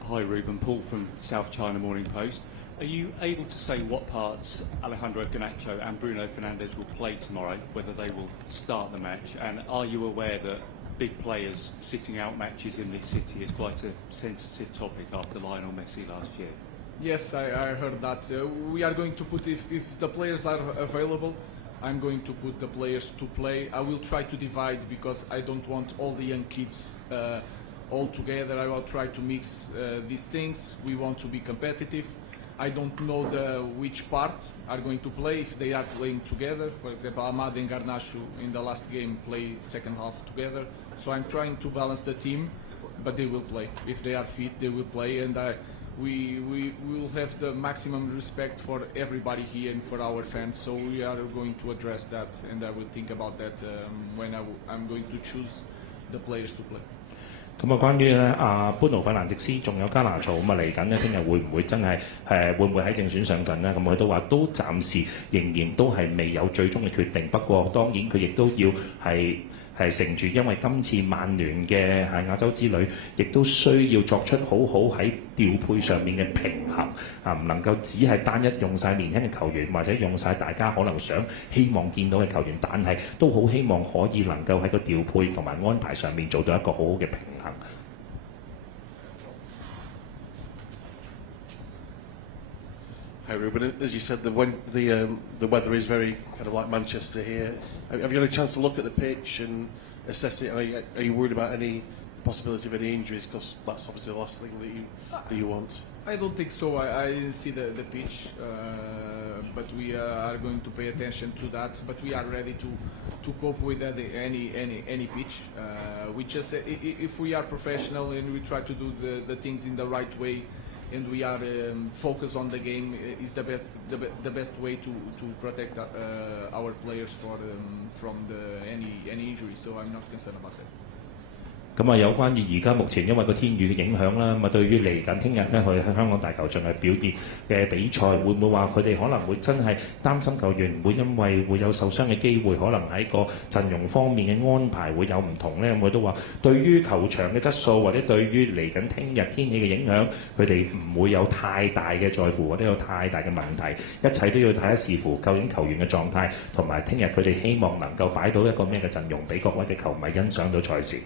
Hi, Ruben. Paul from South China Morning Post. Are you able to say what parts Alejandro Garnacho and Bruno Fernandes will play tomorrow, whether they will start the match? And are you aware that big players sitting out matches in this city is quite a sensitive topic after Lionel Messi last year? Yes, I heard that. We are going to put, if the players are available, I'm going to put the players to play. I will try to divide because I don't want all the young kids all together. I will try to mix these things. We want to be competitive. I don't know which part are going to play, if they are playing together. For example, Amad and Garnacho in the last game played second half together. So I'm trying to balance the team, but they will play. If they are fit, they will play, and we will have the maximum respect for everybody here and for our fans. So we are going to address that, and I will think about that when I'm going to choose the players to play. 咁啊，關於咧班奴費蘭迪斯仲有加拿曹咁啊，嚟緊咧聽日會唔會真係會唔會喺正選上陣咧？咁佢都話都暫時仍然都係未有最終嘅決定。不過當然佢亦都要係乘住，因為今次曼聯嘅亞洲之旅，亦都需要作出好好喺調配上面嘅平衡唔能夠只係單一用晒年輕嘅球員，或者用晒大家可能希望見到嘅球員，但係都好希望可以能夠喺個調配同埋安排上面做到一個好好嘅平衡。Hi Ruben, as you said, the weather is very kind of like Manchester here. Have you had a chance to look at the pitch and assess it? Are you worried about any possibility of any injuries? Because that's obviously the last thing that you want. I don't think so. I didn't see the pitch, but we are going to pay attention to that. But we are ready to cope with any pitch. We just if we are professional and we try to do the things in the right way, and we are focused on the game, is the best way to protect our players from any injury. So I'm not concerned about that. 咁啊，有關於而家目前因為個天雨嘅影響啦，咁啊對於嚟緊聽日咧去香港大球場嘅表現嘅比賽，會唔會話佢哋可能會真係擔心球員會因為會有受傷嘅機會，可能喺個陣容方面嘅安排會有唔同咧？咁佢都話對於球場嘅質素或者對於嚟緊聽日天氣嘅影響，佢哋唔會有太大嘅在乎或者有太大嘅問題，一切都要睇下視乎究竟球員嘅狀態，同埋聽日佢哋希望能夠擺到一個咩嘅陣容俾各位嘅球迷欣賞到賽事。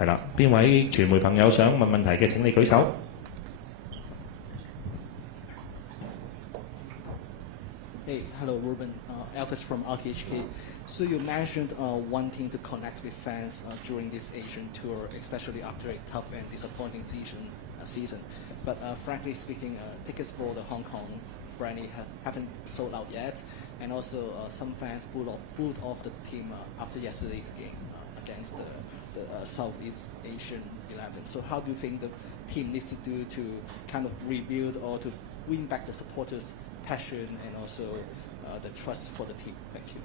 係啦，邊位傳媒朋友想問問題嘅請你舉手。Hey, hello, Ruben. Elvis from RTHK. So you mentioned wanting to connect with fans during this Asian tour, especially after a tough and disappointing season. But frankly speaking, tickets for the Hong Kong friendly haven't sold out yet, and also some fans booed off the team after yesterday's game against the Southeast Asian 11. So how do you think the team needs to do to kind of rebuild or to win back the supporters' passion and also the trust for the team? Thank you.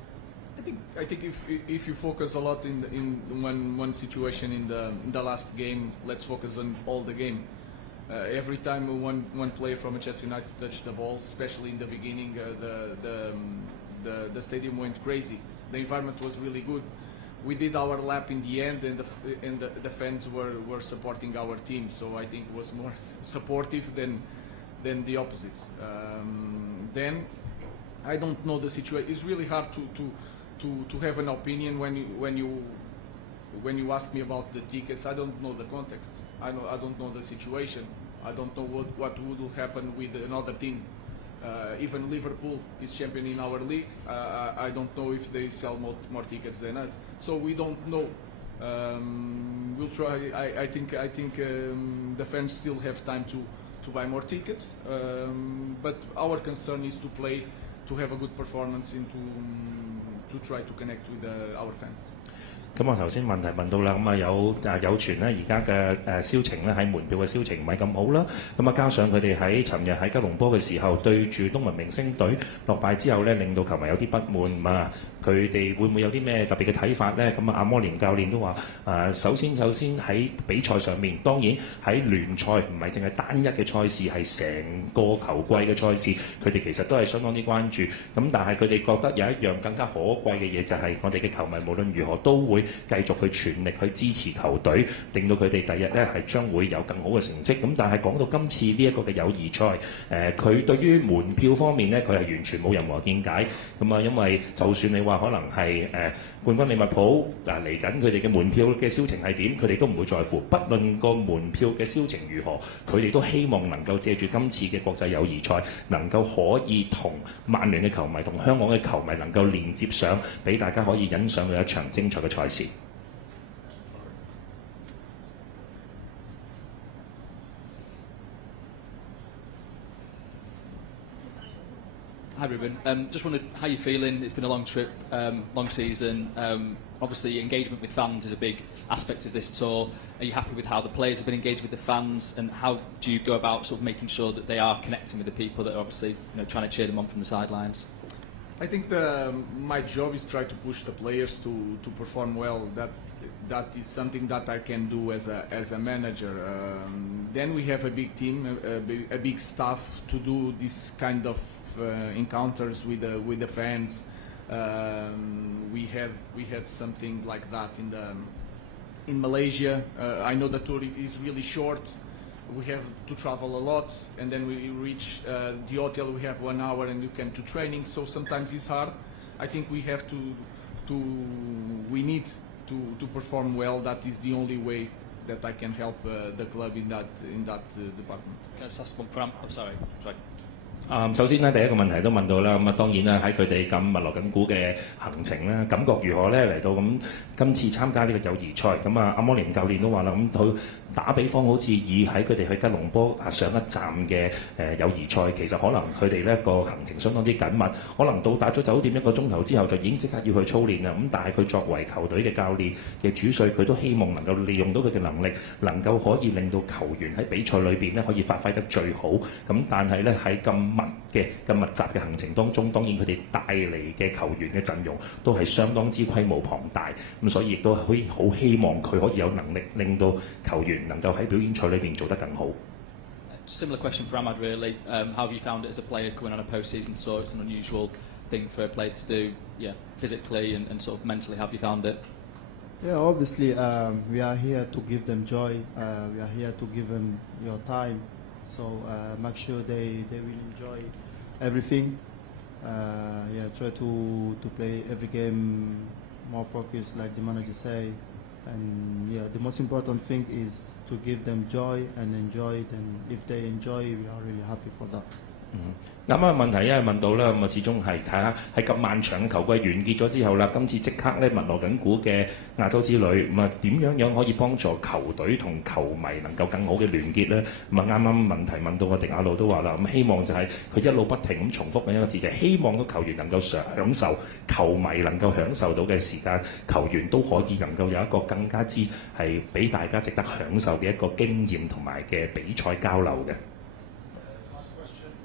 I think if you focus a lot in one situation in the last game, let's focus on all the game. Every time one player from Manchester United touched the ball, especially in the beginning, the stadium went crazy. The environment was really good. We did our lap in the end, and the fans were supporting our team. So I think it was more supportive than the opposite. Then I don't know the situation. It's really hard to have an opinion when you ask me about the tickets. I don't know the context. I don't know the situation. I don't know what would happen with another team. Even Liverpool is champion in our league. I don't know if they sell more tickets than us. So we don't know. We'll try. I think the fans still have time to buy more tickets. But our concern is to play, to have a good performance, and to try to connect with our fans. 咁我頭先問題問到啦，咁啊有傳咧，而家嘅銷情咧喺門票嘅銷情唔係咁好啦。咁啊加上佢哋喺尋日喺吉隆坡嘅時候對住東文明星隊落敗之後咧，令到球迷有啲不滿啊。佢哋會唔會有啲咩特別嘅睇法咧？咁啊阿摩連教練都話首先喺比賽上面，當然喺聯賽唔係淨係單一嘅賽事，係成個球季嘅賽事，佢哋其實都係相當之關注。咁但係佢哋覺得有一樣更加可貴嘅嘢，就係我哋嘅球迷無論如何都會繼續去全力去支持球隊，令到佢哋第日咧係將會有更好嘅成績。咁但係講到今次呢一個嘅友誼賽，佢對於門票方面咧，佢係完全冇任何見解。咁啊，因為就算你話可能係冠軍利物浦嚟緊佢哋嘅門票嘅銷情係點，佢哋都唔會在乎。不論個門票嘅銷情如何，佢哋都希望能夠借住今次嘅國際友誼賽，能夠可以同曼聯嘅球迷同香港嘅球迷能夠連接上，俾大家可以欣賞到一場精彩嘅賽事。Hi Ruben, just wondered how you're feeling. It's been a long trip, long season. Obviously engagement with fans is a big aspect of this tour. Are you happy with how the players have been engaged with the fans, and how do you go about sort of making sure that they are connecting with the people that are obviously trying to cheer them on from the sidelines? I think my job is try to push the players to perform well. That is something that I can do as a manager. Then we have a big team, a big staff to do this kind of encounters with the fans. We had something like that in Malaysia. I know the tour is really short. We have to travel a lot, and then we reach the hotel. We have 1 hour, and we can do training. So sometimes it's hard. I think we have we need to perform well. That is the only way that I can help the club in that department. Can I just ask one for sorry. 首先咧，第一個問題都問到啦，咁啊當然啦，喺佢哋咁密鑼緊鼓嘅行程咧，感覺如何咧？嚟到咁今次參加呢個友誼賽，咁啊阿摩連教練都話啦，咁佢打比方好似以喺佢哋去吉隆坡上一站嘅友誼賽，其實可能佢哋咧個行程相當之緊密，可能到達咗酒店1個鐘頭之後就已經即刻要去操練啦。咁但係佢作為球隊嘅教練嘅主帥，佢都希望能夠利用到佢嘅能力，能夠可以令到球員喺比賽裏邊咧可以發揮得最好。咁但係咧喺咁密集嘅行程當中，當然佢哋帶嚟嘅球員嘅陣容都係相當之規模龐大，咁所以亦都可以好希望佢可以有能力令到球員能夠喺表演賽裏邊做得更好。Similar question for Ahmad really. How have you found it as a player coming on a post-season tour? It's an unusual thing for a player to do, physically and sort of mentally. How have you found it? Yeah, obviously we are here to give them joy. We are here to give them your time. So make sure they will enjoy everything. Try to play every game more focused, like the manager say. And the most important thing is to give them joy and enjoy it. And if they enjoy, we are really happy for that. 啱啱問題因為問到啦，咁啊始終係睇下喺咁漫長嘅球季完結咗之後啦，今次即刻咧密鑼緊鼓嘅亞洲之旅，咁啊點樣可以幫助球隊同球迷能夠更好嘅聯結咧？咁啊啱啱問題問到阿迪亞路都話啦，咁希望就係佢一路不停咁重複緊一個字，就係希望個球員能夠享受，球迷能夠享受到嘅時間，球員都可以能夠有一個更加之係俾大家值得享受嘅一個經驗同埋嘅比賽交流嘅。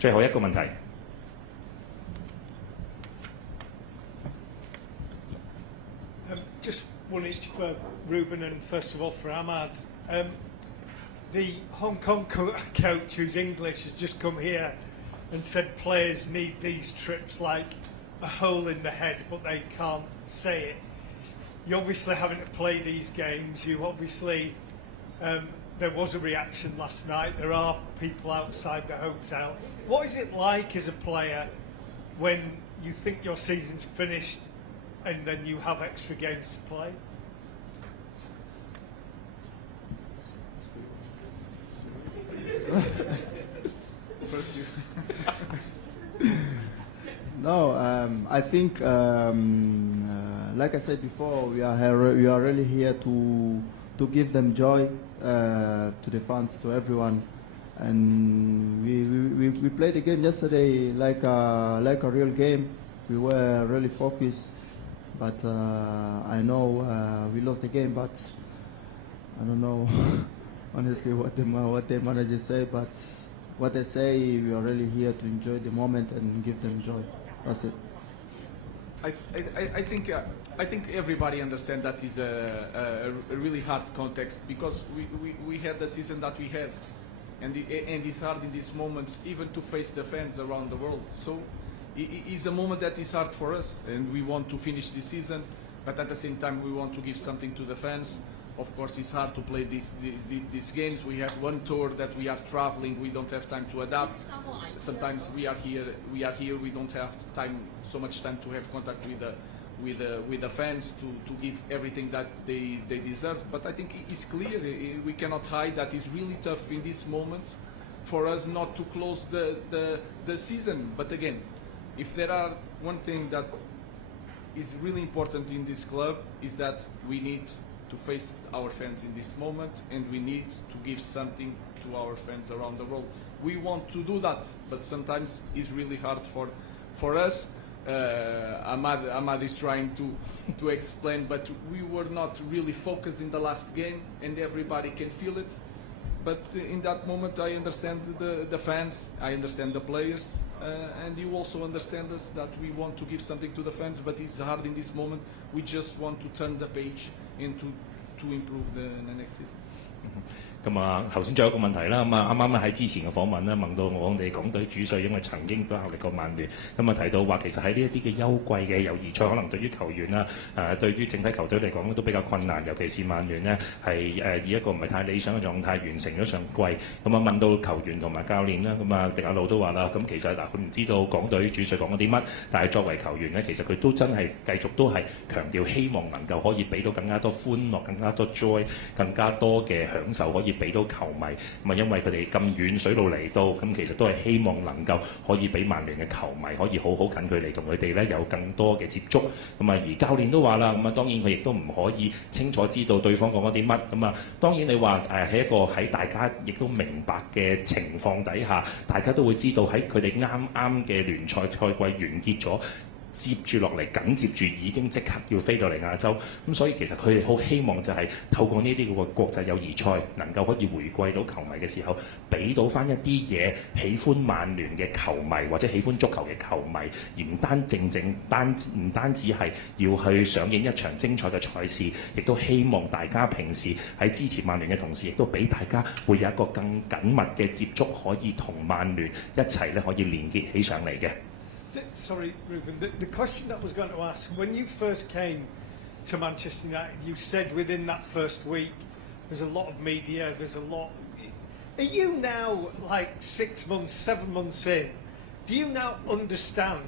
最後一個問題。Just one each for Ruben and first of all for Ahmad. The Hong Kong coach, who's English, has just come here and said players need these trips like a hole in the head, but they can't say it. You're obviously having to play these games. You obviously... there was a reaction last night. There are people outside the hotel. What is it like as a player when you think your season's finished and then you have extra games to play? No, I think, like I said before, we are really here to give them joy, to the fans, to everyone. And we played the game yesterday like a real game. We were really focused. but I know we lost the game. But I don't know honestly what the manager say. But what I say, we are really here to enjoy the moment and give them joy. That's it. I think everybody understands that is a really hard context, because we had the season that we had, and it's hard in these moments even to face the fans around the world. So it's a moment that is hard for us, and we want to finish this season, but at the same time we want to give something to the fans. Of course, it's hard to play these games. We have one tour that we are traveling. We don't have time to adapt. Sometimes we are here. We don't have so much time to have contact with the fans to give everything that they deserve. But I think it's clear. We cannot hide that it's really tough in this moment for us not to close the season. But again, if there are one thing that is really important in this club, is that we need to face our fans in this moment, and we need to give something to our fans around the world. We want to do that, but sometimes it's really hard for us. Ahmad is trying to explain, but we were not really focused in the last game, and everybody can feel it. But in that moment, I understand the fans, I understand the players, and you also understand us, that we want to give something to the fans, but it's hard in this moment. We just want to turn the page and to improve the next season. 咁啊，頭先仲有一個問題啦，咁啊啱啱喺之前嘅訪問咧問到我哋港隊主帥，因為曾經都效力過曼聯，咁啊提到話其實喺呢一啲嘅休季嘅友誼賽，可能對於球員啦，對於整體球隊嚟講都比較困難，尤其是曼聯呢係以一個唔係太理想嘅狀態完成咗上季，咁啊問到球員同埋教練啦，咁啊迪亞路都話啦，咁其實佢唔知道港隊主帥講咗啲乜，但係作為球員呢，其實佢都真係繼續都係強調希望能夠可以俾到更加多歡樂、更加多 joy、更加多嘅享受可以俾到球迷，咁啊因為佢哋咁遠水路嚟到，咁其實都係希望能夠可以俾曼聯嘅球迷可以好好近距離同佢哋咧有更多嘅接觸，咁啊而教練都話啦，咁啊當然佢亦都唔可以清楚知道對方講咗啲乜，咁啊當然你話喺一個喺大家亦都明白嘅情況底下，大家都會知道喺佢哋啱啱嘅聯賽賽季完結咗。接住落嚟，緊接住已經即刻要飛到嚟亞洲，咁所以其實佢哋好希望就係透過呢啲嘅國際友誼賽，能夠可以回歸到球迷嘅時候，俾到翻一啲嘢喜歡曼聯嘅球迷或者喜歡足球嘅球迷，而唔單止係要去上映一場精彩嘅賽事，亦都希望大家平時喺支持曼聯嘅同時，亦都俾大家會有一個更緊密嘅接觸，可以同曼聯一齊咧可以連結起上嚟嘅。Sorry, Ruben, the question that I was going to ask, when you first came to Manchester United, you said within that first week, there's a lot of media, there's a lot... Are you now, like 6 months, 7 months in, do you now understand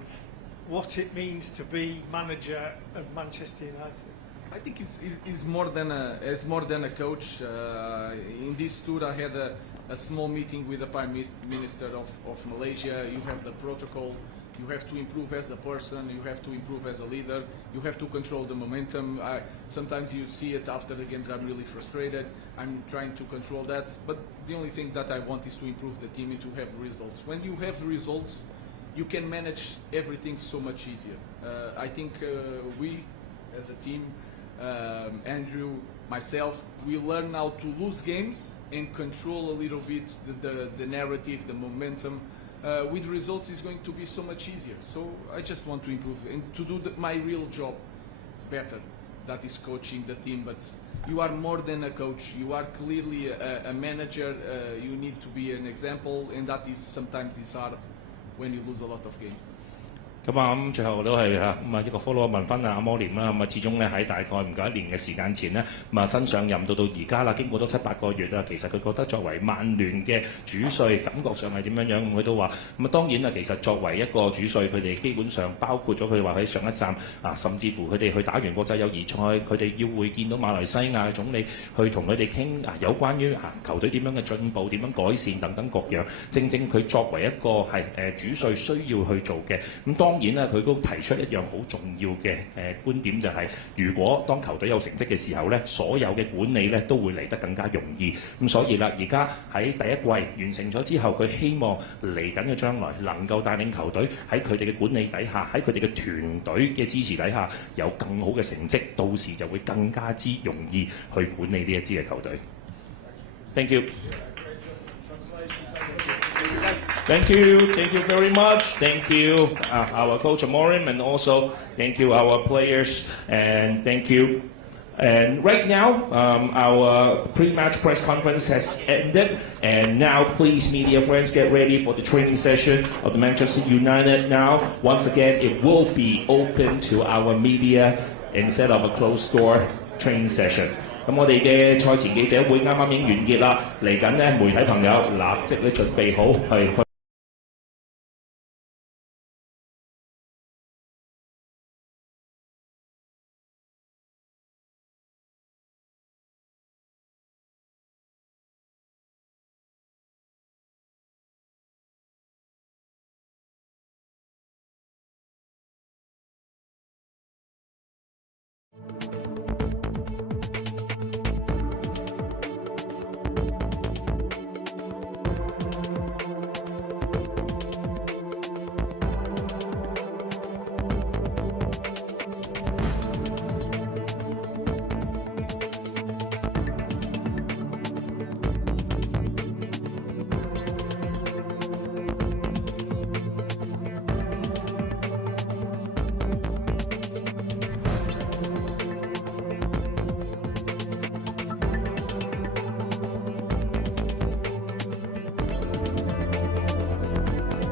what it means to be manager of Manchester United? I think it's more than a coach. In this tour, I had a small meeting with the Prime Minister of Malaysia. You have the protocol. You have to improve as a person, you have to improve as a leader, you have to control the momentum. Sometimes you see it after the games, I'm really frustrated, I'm trying to control that, but the only thing that I want is to improve the team and to have results. When you have results, you can manage everything so much easier. I think we, as a team, Andrew, myself, we learn how to lose games and control a little bit the narrative, the momentum. With results is going to be so much easier. So I just want to improve and to do my real job better. That is coaching the team. But you are more than a coach. You are clearly a manager. You need to be an example, and that is sometimes is hard when you lose a lot of games. 咁啊，咁最後都係一個 follow up 問翻阿摩廉啦，咁啊始終咧喺大概唔夠1年嘅時間前呢，咁啊新上任到而家啦，經過咗7、8個月啦，其實佢覺得作為曼聯嘅主帥，感覺上係點樣樣？咁佢都話，咁啊當然啊，其實作為一個主帥，佢哋基本上包括咗佢話喺上一站甚至乎佢哋去打完國際友誼賽，佢哋要會見到馬來西亞嘅總理，去同佢哋傾有關於球隊點樣嘅進步、點樣改善等等各樣。正正佢作為一個係主帥需要去做嘅，咁當然啦，佢都提出一樣好重要嘅觀點，就係、如果當球隊有成績嘅時候咧，所有嘅管理咧都會嚟得更加容易。咁所以啦，而家喺第一季完成咗之後，佢希望嚟緊嘅將來能夠帶領球隊喺佢哋嘅管理底下，喺佢哋嘅團隊嘅支持底下，有更好嘅成績，到時就會更加之容易去管理呢一支嘅球隊。Thank you. Thank you very much. Thank you, our coach Amorim, and also thank you our players, and thank you. And right now, our pre-match press conference has ended, and now please, media friends, get ready for the training session of the Manchester United. Now, once again, it will be open to our media instead of a closed door training session. 咁我哋嘅賽前記者會啱啱已經完結啦，嚟緊呢媒體朋友立即咧準備好去。